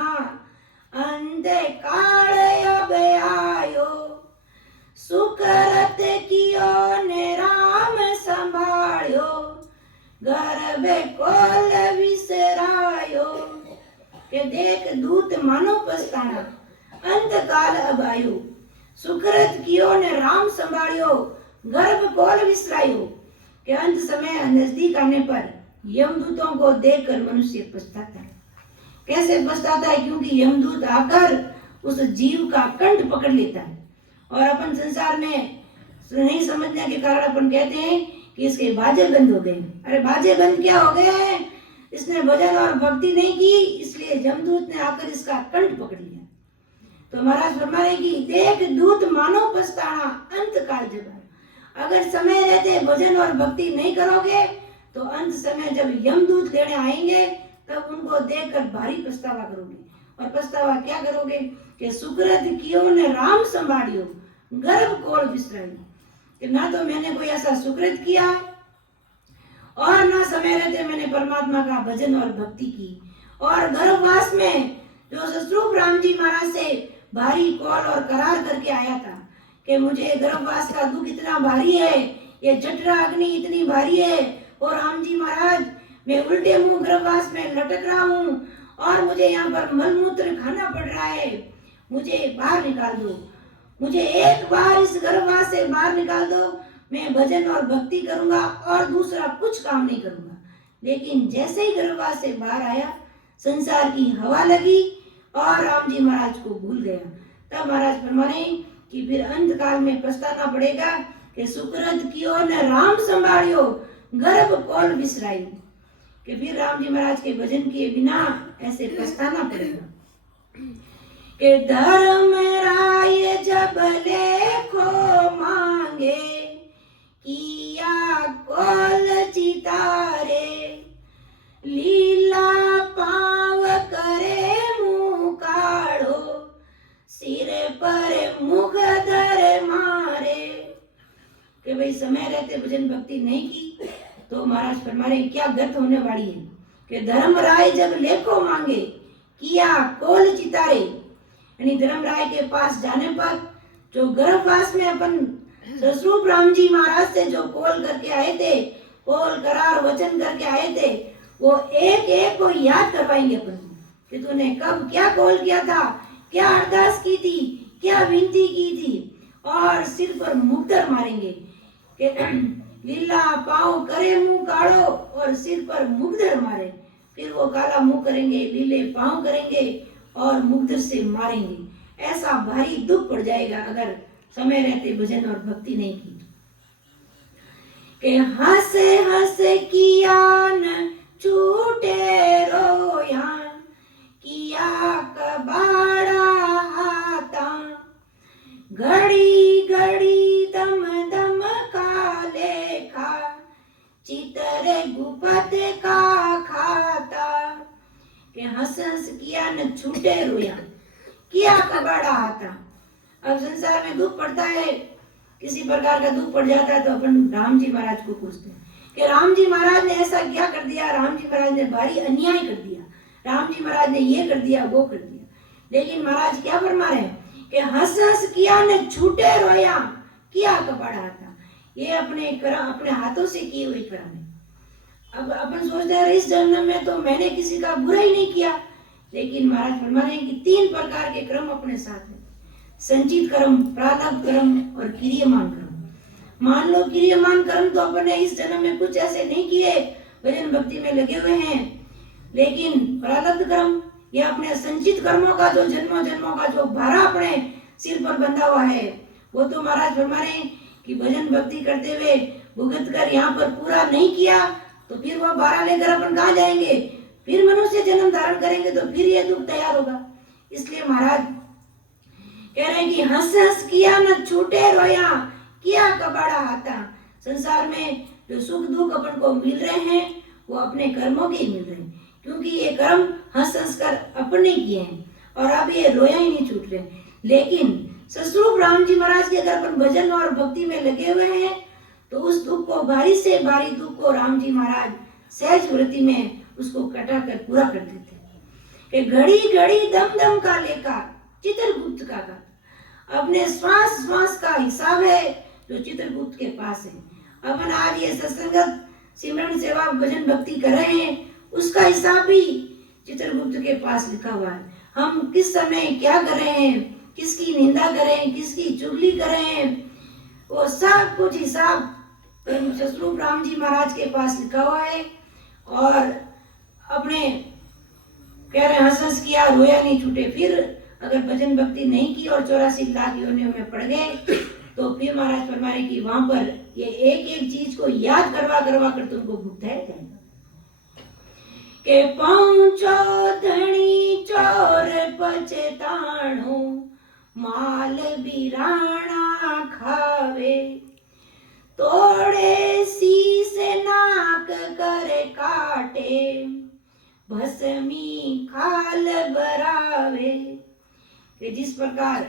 अंते काल अब आयो, सुकरत कियो ने राम संभाळ्यो, गर्भे कोल विसरायो। के देख दूत मानो पछताना, अंत काल अब आयो, सुकृत कियो ने राम संभाळ्यो, गर्भ कोल विसरायो। के अंत समय नजदीक आने पर यमदूतों को देखकर मनुष्य पछताता है। कैसे पछताता है? क्योंकि यमदूत आकर उस जीव का कंठ पकड़ लेता है और अपन संसार में नहीं समझने के कारण अपन कहते हैं कि इसके बाजे बंद हो गए। अरे बाजे बंद क्या हो गए हैं? इसने भजन और भक्ति नहीं की, इसलिए यमदूत ने आकर इसका कंठ पकड़ लिया। तो महाराज फरमा रहे कि देख दूत मानो पछताना, अंत काल जब आए। अगर समय रहते भजन और भक्ति नहीं करोगे तो अंत समय जब यमदूत लेने आएंगे तब उनको देखकर भारी पछतावा करोगे। और पछतावा क्या करोगे? कि सुकृत कियो ने राम संभाळ्यो, गर्भ कोल विसरायो। कि ना तो मैंने कोई ऐसा सुकृत किया और ना समय रहते मैंने परमात्मा का भजन और भक्ति की। और गर्भवास में जो ससुरूप राम जी महाराज से भारी कौल और करार करके आया था कि मुझे गर्भवास का दुख इतना भारी है, ये जठरा अग्नि इतनी भारी है, और राम जी महाराज मैं उल्टे मुंह गर्भवास में लटक रहा हूँ और मुझे यहाँ पर मलमूत्र खाना पड़ रहा है, मुझे बाहर निकाल दो, मुझे एक बार इस गर्भवास से बाहर निकाल दो, मैं भजन और भक्ति करूंगा और दूसरा कुछ काम नहीं करूंगा। लेकिन जैसे ही गर्भवास से बाहर आया, संसार की हवा लगी और राम जी महाराज को भूल गया। तब महाराज फरमाने कि फिर अंत काल में पछताना पड़ेगा कि सुकृत कियो ने राम संभाळ्यो, गर्भ कोल विसरायो। कि फिर राम जी महाराज के भजन किए बिना ऐसे पछताना पड़ेगा। कि धर्म राय जब लेखो मांगे, किया कोल चितारे, लीला पाव करे मुँह काढ़ो, सिर पर मुख धर मारे। कि भाई समय रहते भजन भक्ति नहीं की तो महाराज फरमा रहे क्या गत होने वाली है। कि धर्म राय जब लेखो मांगे, किया कोल चितारे, यानी धर्म राय के पास जाने पर जो गर्भवास में अपन ससुरूप राम जी महाराज से जो कोल करके आए थे, कोल करार वचन करके आए थे, वो एक एक को याद करवाएंगे अपन कि तूने कब क्या कोल किया था, क्या अरदास की थी, क्या विनती की थी, और सिर पर मुक्तर मारेंगे कि लीला पाँव करे मुंह काढ़ो और सिर पर मुग्धर मारे। फिर वो काला मुंह करेंगे, लीले पाँव करेंगे और मुग्धर से मारेंगे। ऐसा भारी दुख पड़ जाएगा अगर समय रहते भजन और भक्ति नहीं की। कि हंस हंस किया न छूटे रोयान, किया कबाड़ा हाथा, घड़ी घड़ी दम दम का लेखा, चितरे गुपत का खाता। कि हंस हंस किया न छूटे रोया, किया कबाड़ा हाथा। अब संसार में दुख पड़ता है, किसी प्रकार का दुख पड़ जाता है तो अपन राम जी महाराज को पूछते हैं कि राम जी महाराज ने ऐसा क्या कर दिया, राम जी महाराज ने भारी अन्याय कर दिया, राम जी महाराज ने ये कर दिया वो कर दिया। लेकिन महाराज क्या फरमा रहे हैं कि हंस हंस किया ने छूटे रोया, किया कबाड़ा था। ये अपने कर्म, अपने हाथों से किए हुए कर्म है। अब अपन सोचते हैं इस जन्म में तो मैंने किसी का बुरा ही नहीं किया, लेकिन महाराज फरमा रहे हैं कि 3 प्रकार के कर्म अपने साथ हैं, संचित कर्म, प्रारब्ध कर्म और क्रियमान कर्म। मान लो क्रियमान कर्म तो अपने इस जन्म में कुछ ऐसे नहीं किए, भजन भक्ति में लगे हुए हैं, लेकिन प्रारब्ध कर्म या अपने संचित कर्मों का जो जन्मों जन्मों का जो भारा अपने सिर पर बंधा हुआ है, वो तो महाराज फरमा रहे हैं कि भजन भक्ति करते हुए भुगत कर यहाँ पर पूरा नहीं किया तो फिर वो भारा लेकर अपन कहाँ जाएंगे, फिर मनुष्य जन्म धारण करेंगे तो फिर ये दुख तैयार होगा। इसलिए महाराज कह रहे हैं कि हंस हंस किया न छूटे रोया, किया कबाड़ा हाथा। संसार में जो सुख दुख अपन को मिल रहे हैं वो अपने कर्मों के ही मिल रहे हैं, क्योंकि ये कर्म हंस हंस कर अपने किए हैं और अब ये रोया ही नहीं छूट रहे। लेकिन ससुरूप राम जी महाराज के अगर अपन भजन और भक्ति में लगे हुए हैं तो उस दुख को, भारी से भारी दुख को राम जी महाराज सहज वृत्ति में उसको कटा कर पूरा कर देते हैं। कि घड़ी घड़ी दम दम का लेखा, चित्रगुप्त का गाथा। अपने श्वास श्वास का हिसाब है जो चित्रगुप्त के पास है। अपन आज ये सत्संगत सिमरन सेवा भजन भक्ति कर रहे हैं, उसका हिसाब भी चित्रगुप्त के पास लिखा हुआ है। हम किस समय क्या कर रहे हैं, किसकी निंदा कर रहे हैं, किसकी चुगली कर रहे हैं, वो सब कुछ हिसाब सतरूप राम जी महाराज के पास लिखा हुआ है। और अपने कह रहे हंस हंस किया रोया नहीं छूटे। फिर अगर भजन भक्ति नहीं की और 84 लाख योनियों में पड़ गए तो फिर महाराज फरमा रहे कि वहां पर ये एक एक चीज को याद करवा करवा कर तुमको भुगताया जाएगा। के पहुंचो धनी चोर पछताणो, माल बिराणा खावे, तोड़े शीश नाक करे काटे, भस्मी खाल बरावे। कि जिस प्रकार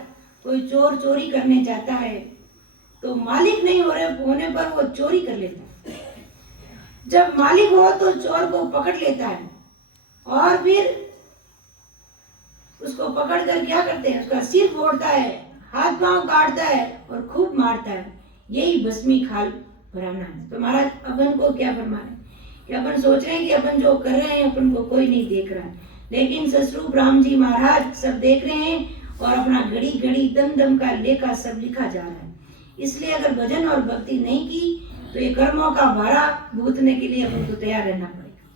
कोई चोर चोरी करने जाता है तो मालिक नहीं होने पर वो चोरी कर लेता है। जब मालिक हो तो चोर को पकड़ लेता है और फिर उसको पकड़ कर क्या करते हैं, उसका सिर फोड़ता है, हाथ पांव काटता है और खूब मारता है। यही भस्मी खाल भराना है। तो महाराज अपन को क्या फरमा रहे कि अपन सोच रहे हैं कि अपन जो कर रहे हैं अपन को कोई नहीं देख रहा है, लेकिन सतरूप राम जी महाराज सब देख रहे हैं और अपना घड़ी घड़ी दम दम का लेखा सब लिखा जा रहा है। इसलिए अगर भजन और भक्ति नहीं की तो ये कर्मों का भारा भुगतने के लिए अपन को तैयार रहना पड़ेगा।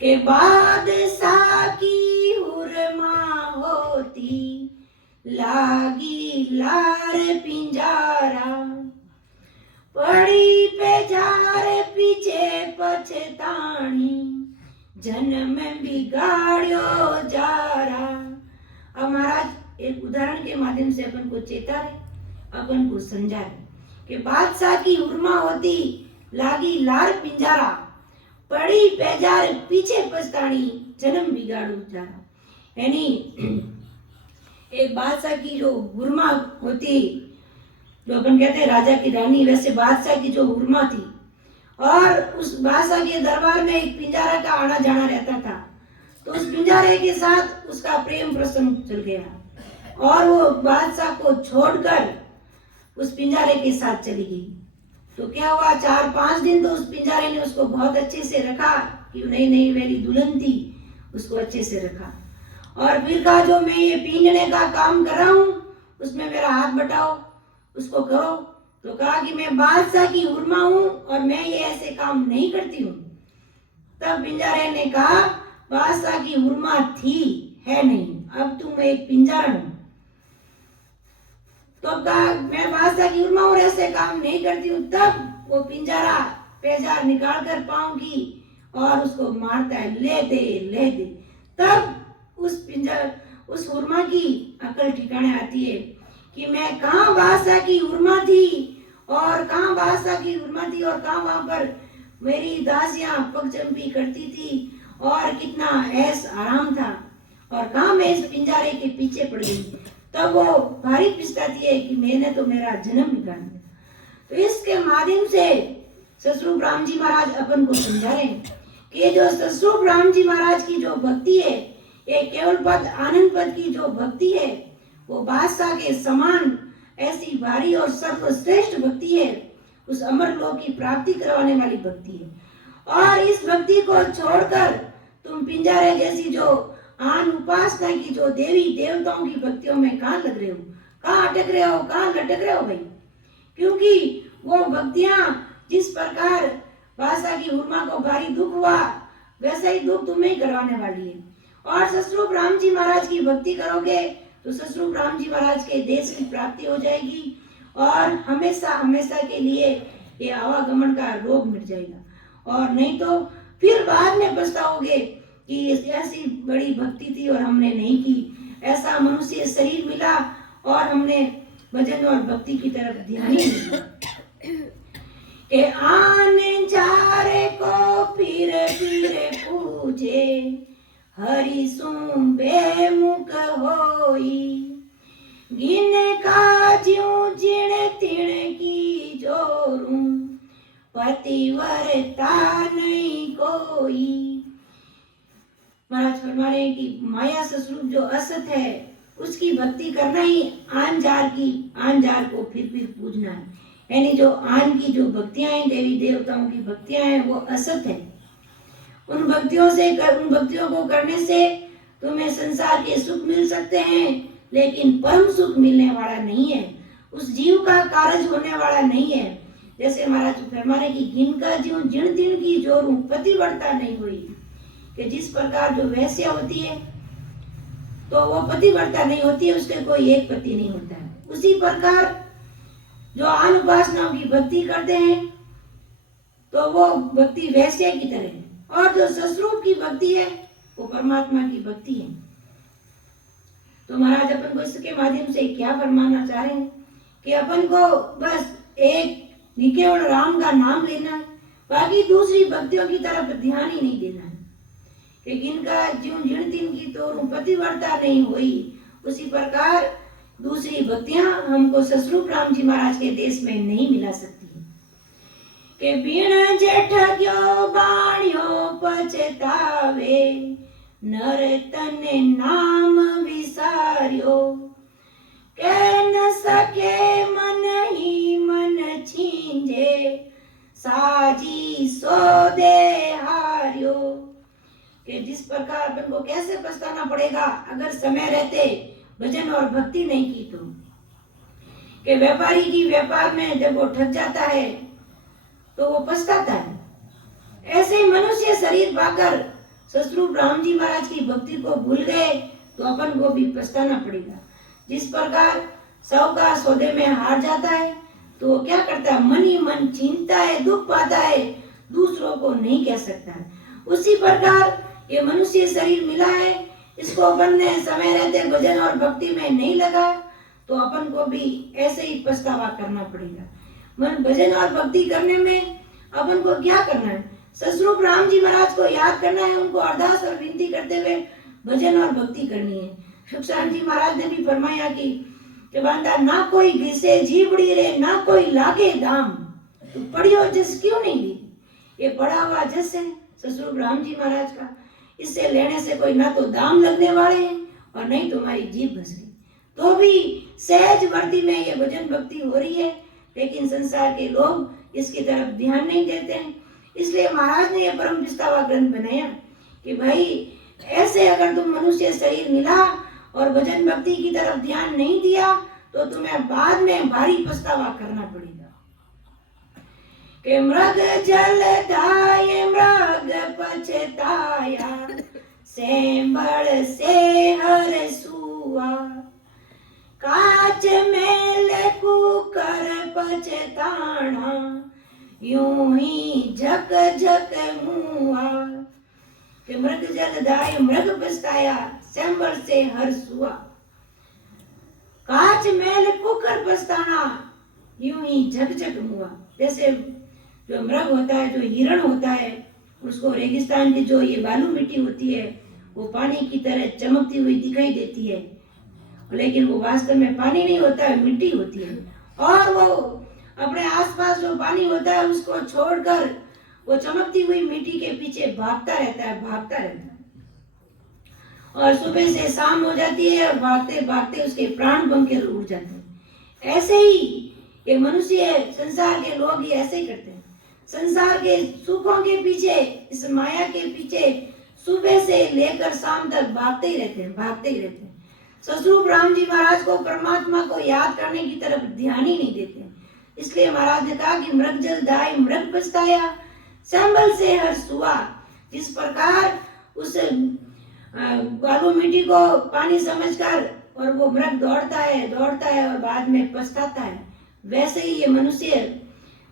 के बादशाह की हुरमा होती, लागी लार पिंजारा, पड़ी पे जार पीछे पछताणी, जन्म बिगाड़ो जारा। अब महाराज एक उदाहरण के माध्यम से अपन को चेता रहे, अपन को समझा रहे कि बादशाह की उर्मा होती, लागी लार पिंजारा, पड़ी पेजार पीछे पछताणी, जन्म बिगाड़ो जारा। यानी एक बादशाह की जो उर्मा होती, जो अपन कहते हैं राजा की रानी, वैसे बादशाह की जो उर्मा थी और उस बादशाह के दरबार में एक पिंजारा का आना जाना रहता था। तो उस पिंजारे के साथ उसका प्रेम प्रसंग चल गया और वो बादशाह को छोड़कर उस पिंजारे के साथ चली गई। तो क्या हुआ, 4-5 दिन तो उस पिंजारे ने उसको बहुत अच्छे से रखा कि नई नई मेरी दुल्हन थी, उसको अच्छे से रखा। और फिर कहा जो मैं ये पींजने का काम कर रहा हूँ उसमें मेरा हाथ बटाओ, उसको करो। तो कहा कि मैं बादशाह की उर्मा हूँ और मैं ये ऐसे काम नहीं करती हूँ। तब पिंजारे ने कहा बादशाह की उर्मा थी, है नहीं, अब तुम एक पिंजारा हो। तो कहा मैं बादशाह की उर्मा और ऐसे काम नहीं करती हूँ। तब वो पिंजारा पेजार निकाल कर पाँव की और उसको मारता है, ले दे। तब उस उर्मा की अकल ठिकाने आती है कि मैं कहाँ बादशाह की उर्मा थी और कहाँ वहां पर मेरी दासियां पगचंपी करती थी और कितना ऐश आराम था, और कहाँ मैं इस पिंजारे के पीछे पड़ गई। तब वो भारी पछताती है कि मैंने तो मेरा जन्म बिगाड़ दिया। तो इसके माध्यम से सतरूप राम जी महाराज अपन को समझा रहे हैं कि जो सतरूप राम जी महाराज की जो भक्ति है, ये केवल पद आनंद पद की जो भक्ति है, वो बादशाह के समान ऐसी भारी और सर्वश्रेष्ठ भक्ति है, उस अमर लोक की प्राप्ति करवाने वाली भक्ति है। और इस भक्ति को छोड़कर तुम पिंजारे जैसी जो आन उपासना की जो देवी देवताओं की भक्तियों में कहाँ लग रहे हो, कहाँ अटक रहे हो, कहाँ लटक रहे हो भाई। क्योंकि वो भक्तियां जिस प्रकार बादशाह की उर्मा को भारी दुख हुआ, वैसा ही दुख तुम्हें करवाने वाली है। और सतरूप राम जी महाराज की भक्ति करोगे तो सतरूप राम जी महाराज के देश की प्राप्ति हो जाएगी और हमेशा हमेशा के लिए ये आवागमन का रोग मिट जाएगा। और नहीं तो फिर बाद में पछताओगे कि ऐसी बड़ी भक्ति थी और हमने नहीं की, ऐसा मनुष्य शरीर मिला और हमने भजन और भक्ति की तरफ ध्यान ही नहीं के आने जारे को फिर पूछे, हरि सुन बेमुख होई, गिन का ज्यों जिण तिण की जोरूं, पतिव्रता नहीं कोई। महाराज फरमा रहे हैं कि माया से स्वरूप जो असत है उसकी भक्ति करना ही आन जार को फिर पूजना है। यानी जो आन की जो भक्तियां हैं, देवी देवताओं की भक्तियां हैं, वो असत है। उन भक्तियों को करने से तुम्हें संसार के सुख मिल सकते हैं, लेकिन परम सुख मिलने वाला नहीं है, उस जीव का कारज होने वाला नहीं है। जैसे महाराज फरमा रहे कि घिन का जीव जिन दिन की जोरू पतिव्रता नहीं हुई, कि जिस प्रकार जो वैश्य होती है तो वो पतिव्रता नहीं होती है, उसके कोई एक पति नहीं होता है। उसी प्रकार जो आन उपासनाओं की भक्ति करते हैं तो वो भक्ति वैश्य की तरह है, और जो सस्वरूप की भक्ति है वो परमात्मा की भक्ति है। तो महाराज अपन को इसके माध्यम से क्या फरमाना चाह रहे हैं कि अपन को बस एक केवल राम का नाम लेना है, बाकी दूसरी भक्तियों की तरफ ध्यान ही नहीं देना है। कि इनका जीवन जिन दिन की तो पतिव्रता नहीं हुई, उसी प्रकार दूसरी भक्तियां हमको ससुरूप राम जी महाराज के देश में नहीं मिला सकती। के बीण जेठ क्यों बाणियो पछतावे, नर तने नाम विसार्यो, कह न सके मन ही मन छींजे, साजी सो दे हारियो। कि जिस प्रकार अपन को कैसे पछताना पड़ेगा अगर समय रहते भजन और भक्ति नहीं की तो। कि व्यापारी की व्यापार में जब वो ठग जाता है तो वो पछताता है, ऐसे ही मनुष्य शरीर पाकर ससुरूप राम जी महाराज की भक्ति को भूल गए तो अपन को भी पछताना पड़ेगा। जिस प्रकार साहूकार सौदे में हार जाता है तो वो क्या करता है, मन ही मन छीनता है, दुख पाता है, दूसरों को नहीं कह सकता है। उसी प्रकार ये मनुष्य शरीर मिला है, इसको अपन ने समय रहते भजन और भक्ति में नहीं लगा तो अपन को भी ऐसे ही पछतावा करना पड़ेगा। मन भजन और भक्ति करने में अपन को क्या करना है, ससुरूप राम जी महाराज को याद करना है, उनको अरदास और विनती करते हुए भजन और भक्ति करनी है। सुखसार जी महाराज ने भी फरमाया कि बांधा ना कोई घिसे जीवड़ी रे, ना कोई लागे दाम, तो पढ़ियो जस क्यों नहीं ली। ये पढ़ा हुआ जस है ससुरूप राम जी महाराज का, इससे लेने से कोई ना तो दाम लगने वाले हैं और नहीं तुम्हारी जीभ बस गई। तो भी सहज वर्ती में ये भजन भक्ति हो रही है, लेकिन संसार के लोग इसकी तरफ ध्यान नहीं देते हैं। इसलिए महाराज ने यह परम पछतावा ग्रंथ बनाया कि भाई ऐसे अगर तुम मनुष्य शरीर मिला और भजन भक्ति की तरफ ध्यान नहीं दिया तो तुम्हें बाद में भारी पछतावा करना पड़ेगा। कि मृग जल दाए मृग पछताया, सेंबड़ से हर सुआ, काच मेल कुकर पछताना, यूं ही झक झक मुआ। कि मृग जल दाए मृग पछताया, सेंबड़ से हर सुआ, काच मेल कुकर पछताना, यूं ही झक झक मुआ। जैसे जो मृग होता है, जो हिरण होता है, उसको रेगिस्तान की जो ये बालू मिट्टी होती है वो पानी की तरह चमकती हुई दिखाई देती है, लेकिन वो वास्तव में पानी नहीं होता है, मिट्टी होती है। और वो अपने आसपास जो पानी होता है उसको छोड़कर वो चमकती हुई मिट्टी के पीछे भागता रहता है। और सुबह से शाम हो जाती है और भागते भागते उसके प्राण बंकर उड़ जाते हैं। ऐसे ही ये मनुष्य, संसार के लोग ही ऐसे ही करते हैं। संसार के सुखों के पीछे, इस माया के पीछे सुबह से लेकर शाम तक भागते ही रहते हैं। ससुरूप राम जी महाराज को, परमात्मा को याद करने की तरफ ध्यान ही नहीं देते। इसलिए महाराज ने कहा कि मृग जल दाए मृग पछताया, संबल से हर सुआ। जिस प्रकार उस बालू मिट्टी को पानी समझकर और वो मृग दौड़ता है और बाद में पछताता है, वैसे ही ये मनुष्य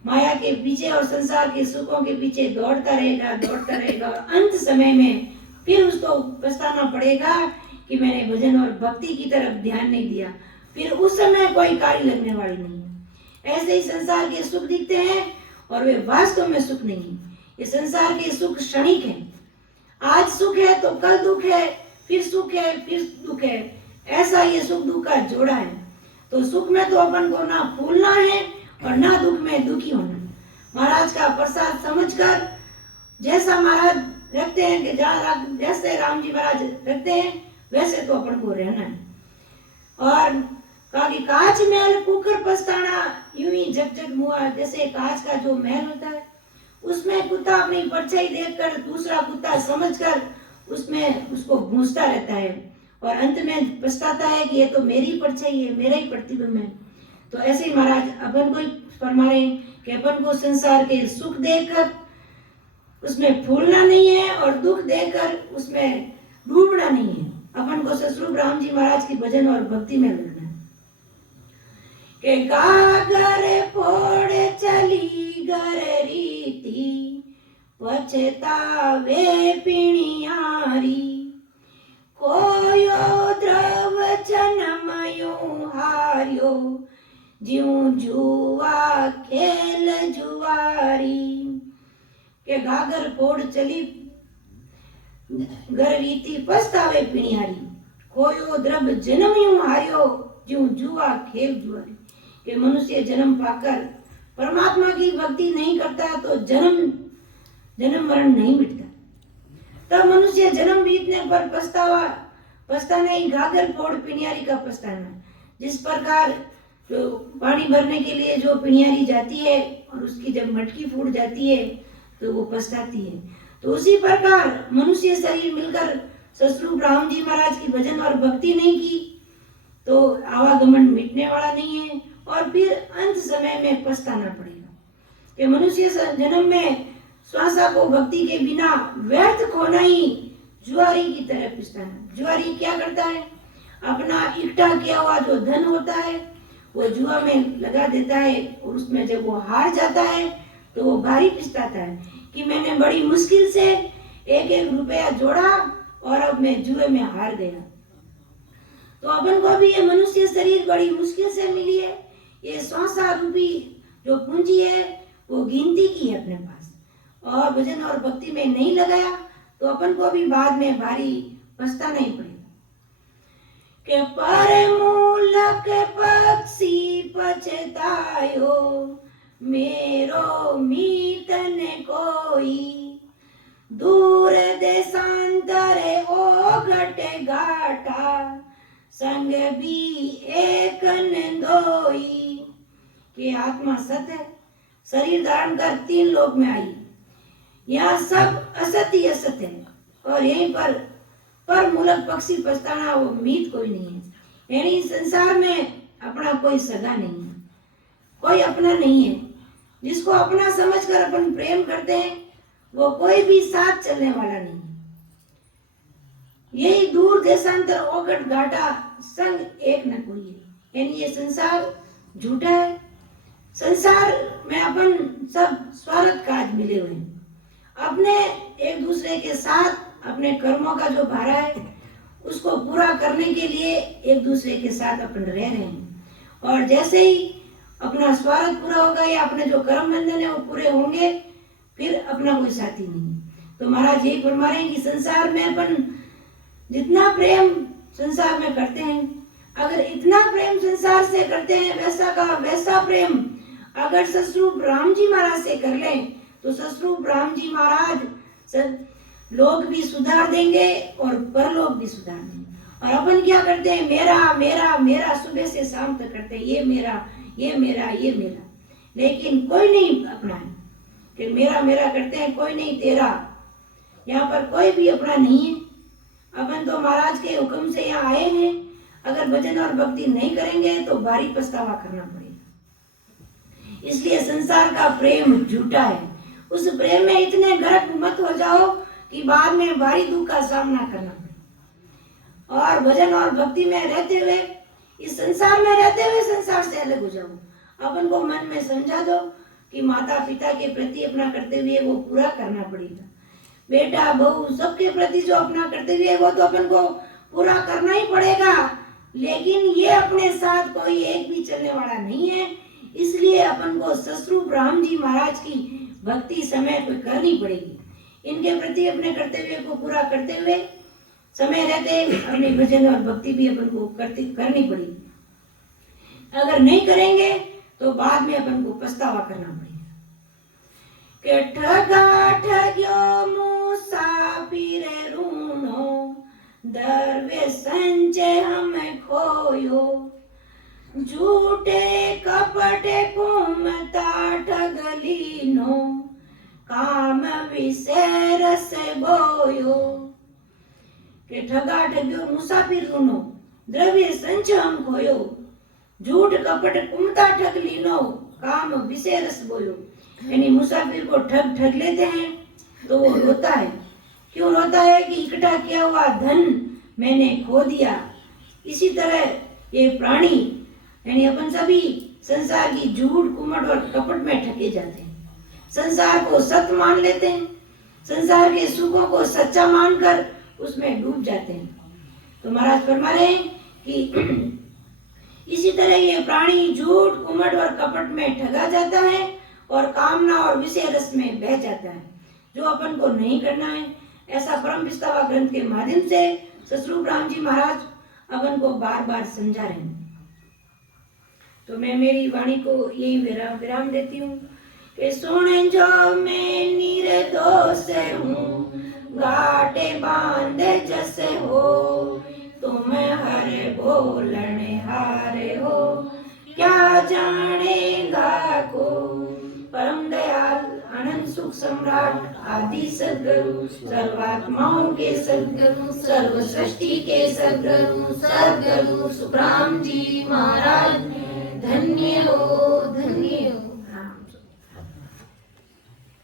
माया के पीछे और संसार के सुखों के पीछे दौड़ता रहेगा और अंत समय में फिर उसको पछताना पड़ेगा कि मैंने भजन और भक्ति की तरफ ध्यान नहीं दिया। फिर उस समय कोई कार्य लगने वाली नहीं है। ऐसे ही संसार के सुख दिखते हैं और वे वास्तव में सुख नहीं है। ये संसार के सुख क्षणिक है। आज सुख है तो कल दुख है, फिर सुख है फिर दुख है, ऐसा ये सुख दुख का जोड़ा है। तो सुख में तो अपन को ना फूलना है और ना दुख में दुखी होना। महाराज का प्रसाद समझकर, जैसा महाराज रखते हैं कि जैसे राम जी महाराज रखते हैं वैसे तो अपन को रहना है। और कहा कि कांच महल कुकर पछताना यूं ही जग जग मुआ, जैसे कांच का जो महल होता है उसमें कुत्ता अपनी परछाई देखकर दूसरा कुत्ता समझकर उसमें उसको गूंजता रहता है और अंत में पछताता है कि ये तो मेरी परछाई है, मेरा ही प्रतिबिंब है। तो ऐसे ही महाराज अपन को फरमा रहे हैं कि अपन को संसार के सुख देखकर उसमें फूलना नहीं है और दुख देखकर उसमें डूबना नहीं है। अपन को ससुर राम जी महाराज की भजन और भक्ति में लगना है कि गागर फोड़ चली गर रीति पछतावे पिणियारी, कोयो द्रव जन्मयो हार्यो ज्यूं जुआ खेल जुआरी। के गागर फोड़ चली गर रीति पछतावे पिणियारी, कोयो द्रव जन्मयो हार्यो ज्यूं जुआ खेल जुआरी। कि मनुष्य जन्म पाकर परमात्मा की भक्ति नहीं करता तो जन्म मरण नहीं मिटता। तब मनुष्य जन्म बीतने पर पछताना ही गागर फोड़ पिणियारी का पछताना। जिस प्रकार जो पानी भरने के लिए जो पिणियारी जाती है और उसकी जब मटकी फूट जाती है तो वो पछताती है, तो उसी प्रकार मनुष्य शरीर मिलकर ससुर राम जी महाराज की भजन और भक्ति नहीं की तो आवागमन मिटने वाला नहीं है और फिर अंत समय में पछताना पड़ेगा। कि मनुष्य जन्म में श्वासा को भक्ति के बिना व्यर्थ खोना ही जुआरी की तरह पछताना। जुआरी क्या करता है, अपना इकट्ठा किया हुआ जो धन होता है वो जुआ में लगा देता है और उसमें जब वो हार जाता है तो वो भारी पछताता है कि मैंने बड़ी मुश्किल से एक एक रुपया जोड़ा और अब मैं जुए में हार गया। तो अपन को भी ये मनुष्य शरीर बड़ी मुश्किल से मिली है। ये श्वासा रूपी जो पूंजी है वो गिनती की है अपने पास, और भजन और भक्ति में नहीं लगाया तो अपन को भी बाद में भारी पछताना ही पड़ेगा। के पर मूलक पक्षी पछतायो मेरो मीत ने कोई, दूर देशांतरे ओ घटे घाटा संग भी एक नंदोई। कि आत्मा सत है, शरीर धारण कर 3 लोक में आई, यहाँ सब असत ही असत है और यहीं पर मूलक पक्षी पछताना वो मीत कोई नहीं है। यानी संसार में अपना कोई सगा नहीं है, कोई अपना नहीं है। जिसको अपना समझकर अपन प्रेम करते हैं वो कोई भी साथ चलने वाला नहीं है। यही दूर देशांतर ओगट घाटा संग एक न कोई है। यानी ये संसार झूठा है। संसार में अपन सब स्वार्थ काज मिले हुए हैं, अपने एक दूसरे के साथ अपने कर्मों का जो भारा है उसको पूरा करने के लिए एक दूसरे के साथ अपन रह रहे हैं। और जैसे ही अपना स्वार्थ पूरा होगा या अपने जो कर्म बंधन है वो पूरे होंगे फिर अपना कोई साथी नहीं। तो महाराज यही फरमा रहे हैं कि संसार में अपन जितना प्रेम संसार में करते हैं, अगर इतना प्रेम संसार से करते हैं वैसा का वैसा प्रेम अगर ससुर राम जी महाराज से कर लें तो ससुर राम जी महाराज लोग भी सुधार देंगे और परलोक भी सुधार देंगे। और अपन क्या करते हैं, मेरा मेरा मेरा सुबह से शाम तक करते हैं, ये मेरा ये मेरा ये मेरा, लेकिन कोई नहीं अपना है कि मेरा मेरा करते हैं, कोई नहीं तेरा। यहाँ पर कोई भी अपना नहीं है। अपन तो महाराज के हुक्म से यहाँ आए हैं, अगर भजन और भक्ति नहीं करेंगे तो भारी पछतावा करना पड़ेगा। इसलिए संसार का प्रेम झूठा है। उस प्रेम में इतने गर्क मत हो जाओ कि बाद में भारी दुख का सामना करना पड़े। और भजन और भक्ति में रहते हुए, इस संसार में रहते हुए संसार से अलग हो जाओ। अपन को मन में समझा दो कि माता पिता के प्रति अपना कर्तव्य हुए वो पूरा करना पड़ेगा। बेटा बहू सबके प्रति जो अपना कर्तव्य है वो तो अपन को पूरा करना ही पड़ेगा, लेकिन ये अपने साथ कोई एक भी चलने वाला नहीं है। इसलिए अपन को ससुर राम जी महाराज की भक्ति समय पर करनी पड़ेगी। इनके प्रति अपने कर्तव्य को पूरा करते हुए समय रहते अपने भजन और भक्ति भी अपन को करनी पड़ेगी। अगर नहीं करेंगे तो बाद में अपन को पछतावा करना पड़ेगा। के ठगा ठग्यो मूसा मुसाफिर ऋणो, द्रव्य संचय हमें खोयो। झूठे कपटे कुमता ठगलीनो, काम विषय रस बोयो। के ठगा ठग्यो मुसाफिर ऋणो, द्रव्य संचय हम खोयो। झूठ कपट कुमता ठग लीनो, काम विषय रस बोयो। यानी मुसाफिर को ठग लेते हैं तो वो रोता है। क्यों रोता है? कि इकट्ठा किया हुआ धन मैंने खो दिया। इसी तरह ये प्राणी यानी अपन सभी संसार की झूठ कुमट और कपट में ठगे जाते हैं। संसार को सत्य मान लेते हैं, संसार के सुखों को सच्चा मानकर उसमें डूब जाते हैं। तो महाराज फरमा रहे हैं कि इसी तरह ये प्राणी झूठ कुमट और कपट में ठगा जाता है और कामना और विषय रस में बह जाता है, जो अपन को नहीं करना है। ऐसा परम विस्तावा ग्रंथ के माध्यम से सतस्वरूप राम जी महाराज अपन को बार बार समझा रहे हैं। तो मैं मेरी वाणी को यही विराम देती हूँ कि सुन जो मैं निर्दोष हूँ, घाटे बांध जस हो, तुम हर बोलने हारे हो, क्या जानेगा को। परम दयाल अनंत सुख सम्राट आदि सद्गुरु, सर्वात्माओं के सद्गुरु, सर्व सृष्टि के सद्गुरु, सद्गुरु सुखराम जी महाराज